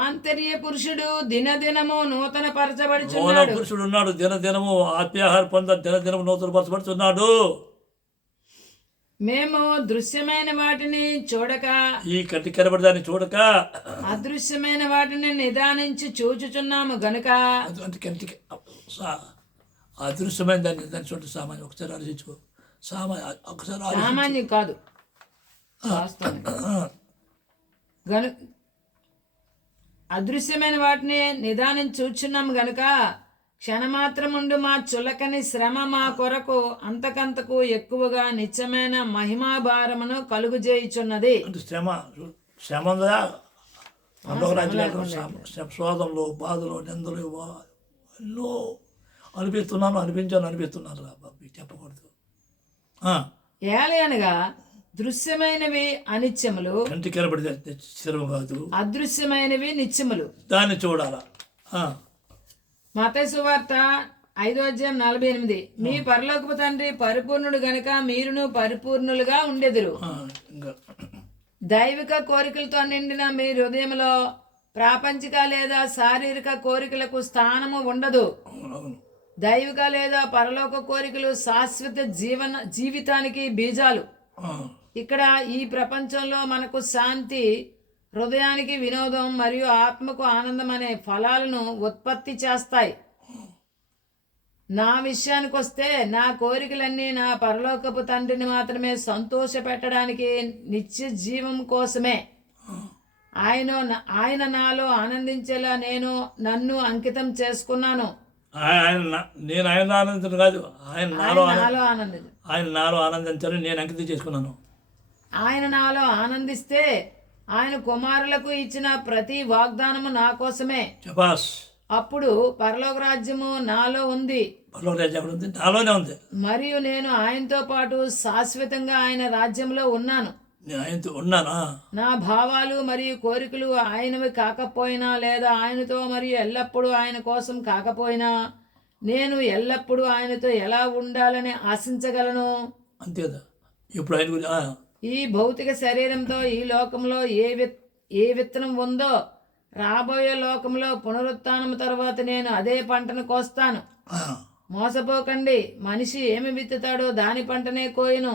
ఆంతర్య పురుషుడు దినదినము నూతన పరచబడుచున్నాడు. పురుషుడు ఉన్నాడు దినదినము ఆత్మీయాహారం దినదినము నూతన పరచబడుచున్నాడు. మేము దృశ్యమైన వాటిని చూడక ఈ కంటి కనబడదాన్ని చూడక అదృశ్యమైన వాటిని నిదానించి చూచుచున్నాము గనుక. అంటే కంటికి అదృశ్యమైన దాన్ని చూడ సామాన్యం. ఒకసారి ఆలోచించుకో. సామాన్యం కాదు. అదృశ్యమైన వాటిని నిదానం చూచున్నాము గనుక క్షణమాత్రముండు మా చులకని శ్రమ మా కొరకు అంతకంతకు ఎక్కువగా నిత్యమైన మహిమాభారమును కలుగుజేయుచున్నది. శ్రమ శోధంలో బాధలు నిందలు ఎన్నో అనిపించాను చెప్పకూడదు. ఏలయనగా దృశ్యమైనవి అనిత్యములు, కంటి కనబడి స్థిరము కాదు. అదృశ్యమైనవి నిత్యములు, దాన్ని చూడాలా. మత్తయి సువార్త 5వ అధ్యాయం 48. మీ పరలోకపు తండ్రి పరిపూర్ణుడు గనుక మీరును పరిపూర్ణులుగా ఉండెదరు. దైవిక కోరికలతో నిండిన మీ హృదయంలో ప్రాపంచిక లేదా శారీరక కోరికలకు స్థానము ఉండదు. దైవిక లేదా పరలోక కోరికలు శాశ్వత జీవితానికి బీజాలు. ఇక్కడ ఈ ప్రపంచంలో మనకు శాంతి, హృదయానికి వినోదం మరియు ఆత్మకు ఆనందం అనే ఫలాలను ఉత్పత్తి చేస్తాయి. నా విషయానికి వస్తే నా కోరికలన్నీ నా పరలోకపు తండ్రిని మాత్రమే సంతోష పెట్టడానికి, నిత్య జీవం కోసమే. ఆయన నాలో ఆనందించేలా నన్ను అంకితం చేసుకున్నాను. నేను ఆయన ఆనందించడం కాదు, ఆయన నాలో ఆనందించాలని నేను అంకితం చేసుకున్నాను. ఆయన నాలో ఆనందిస్తే ఆయన కుమారులకు ఇచ్చిన ప్రతి వాగ్దానము నా కోసమే. అప్పుడు పరలోక రాజ్యము నాలో ఉంది, నాలోనే ఉంది. మరియు నేను ఆయనతో పాటు శాశ్వతంగా ఆయన రాజ్యంలో ఉన్నాను. నా భావాలు మరియు కోరికలు ఆయనవి కాకపోయినా, లేదా ఆయనతో మరియు ఎల్లప్పుడూ ఆయన కోసం కాకపోయినా, నేను ఎల్లప్పుడూ ఆయనతో ఎలా ఉండాలని ఆశించగలను. అంతే కదా. ఇప్పుడు ఆయన ఈ భౌతిక శరీరంతో ఈ లోకంలో ఏ విత్తనం ఉందో, రాబోయే లోకంలో పునరుత్థానం తర్వాత నేను అదే పంటను కోస్తాను. మోసపోకండి. మనిషి ఏమి విత్తుతాడో దాని పంటనే కోయును.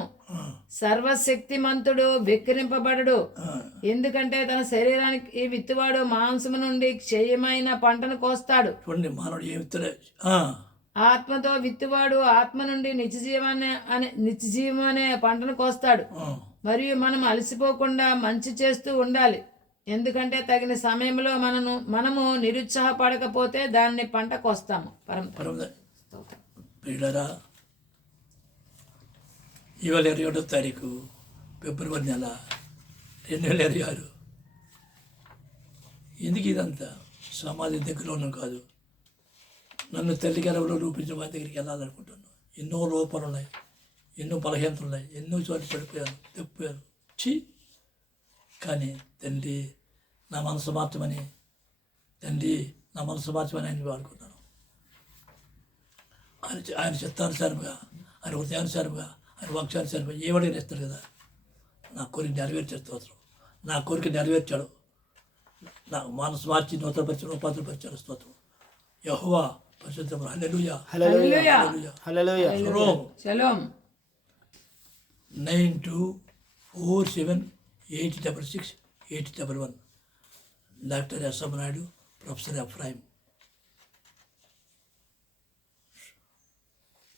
సర్వశక్తిమంతుడు వెక్కిరింపబడడు. ఎందుకంటే తన శరీరానికి విత్తువాడు మాంసము నుండి క్షయమైన పంటను కోస్తాడు. ఆత్మతో విత్తువాడు ఆత్మ నుండి నిత్యజీవం అనే పంటను కోస్తాడు. మరియు మనం అలసిపోకుండా మంచి చేస్తూ ఉండాలి. ఎందుకంటే తగిన సమయంలో మనము నిరుత్సాహపడకపోతే దాన్ని పంట కోస్తాము. ఇవాళ 27వ తారీఖు ఫిబ్రవరి నెల 2026. ఎందుకు ఇదంతా? సమాధి దగ్గర ఉన్నాం కాదు, నన్ను తల్లి గర్భంలో రూపించిన వారి దగ్గరికి వెళ్ళాలనుకుంటున్నాను. ఎన్నో లోపాలు ఉన్నాయి, ఎన్నో బలహీనతలు ఉన్నాయి, ఎన్నో చోట్ల పడిపోయాను, తప్పిపోయాను. కానీ తండ్రి నా మనసు మార్చమని ఆయన వాడుకున్నాను. ఆయన చిత్తానుసారముగా, ఆయన హృదయానుసారముగా, ఆయన వాక్యానుసారముగా ఏమడిగిన ఇస్తాడు కదా. నా కోరిక నెరవేర్చే స్తోత్రం. నా కోరిక నెరవేర్చాడు. నా మనసు మార్చి నూతనపరిచి రూపాంతరపరిచాడు. స్తోత్రం. యెహోవా పరిశుద్ధము. హల్లెలూయా. హల్లెలూయా. హల్లెలూయా. షలోం. 9247806611 doctor S M Naidu, professor Ephraim.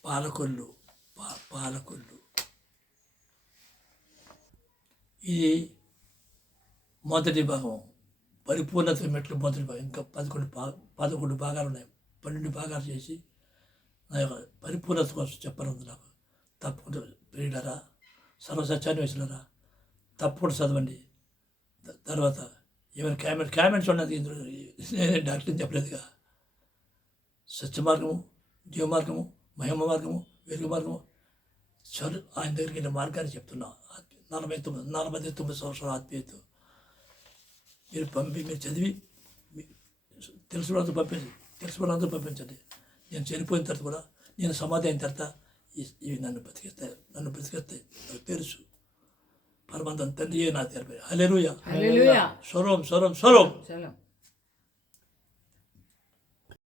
Palakollu. ఇది మొదటి భాగం. పరిపూర్ణత మెట్లు మొదటి భాగం. ఇంకా 11 భాగాలు ఉన్నాయి. 12 భాగాలు చేసి నా యొక్క పరిపూర్ణత కోసం చెప్పనుంది నాకు. తప్పకుండా ప్రియులరా, సర్వసత్యాన్ని వేసినారా, తప్పకుండా చదవండి. తర్వాత ఏమైనా కామెంట్స్ ఉన్నది ఇందులో నేనే డాక్టర్ చెప్పలేదుగా. సత్య మార్గము, జీవ మార్గము, మహిమ మార్గము, వెలుగు మార్గము, ఆయన దగ్గరికి వెళ్ళిన మార్గాన్ని చెప్తున్నా. 49 సంవత్సరాల ఆత్మీయతో మీరు చదివి తెలిసిన వాళ్ళందరూ పంపించండి. నేను చనిపోయిన తర్వాత కూడా, నేను సమాధి అయిన తర్వాత ఇవి నన్ను బ్రతికిస్తాయి. నాకు తెలుసు. పరమాత్మ తండ్రియే నా తెరపై. హల్లెలూయా. హల్లెలూయా. స్వరం. షలోం.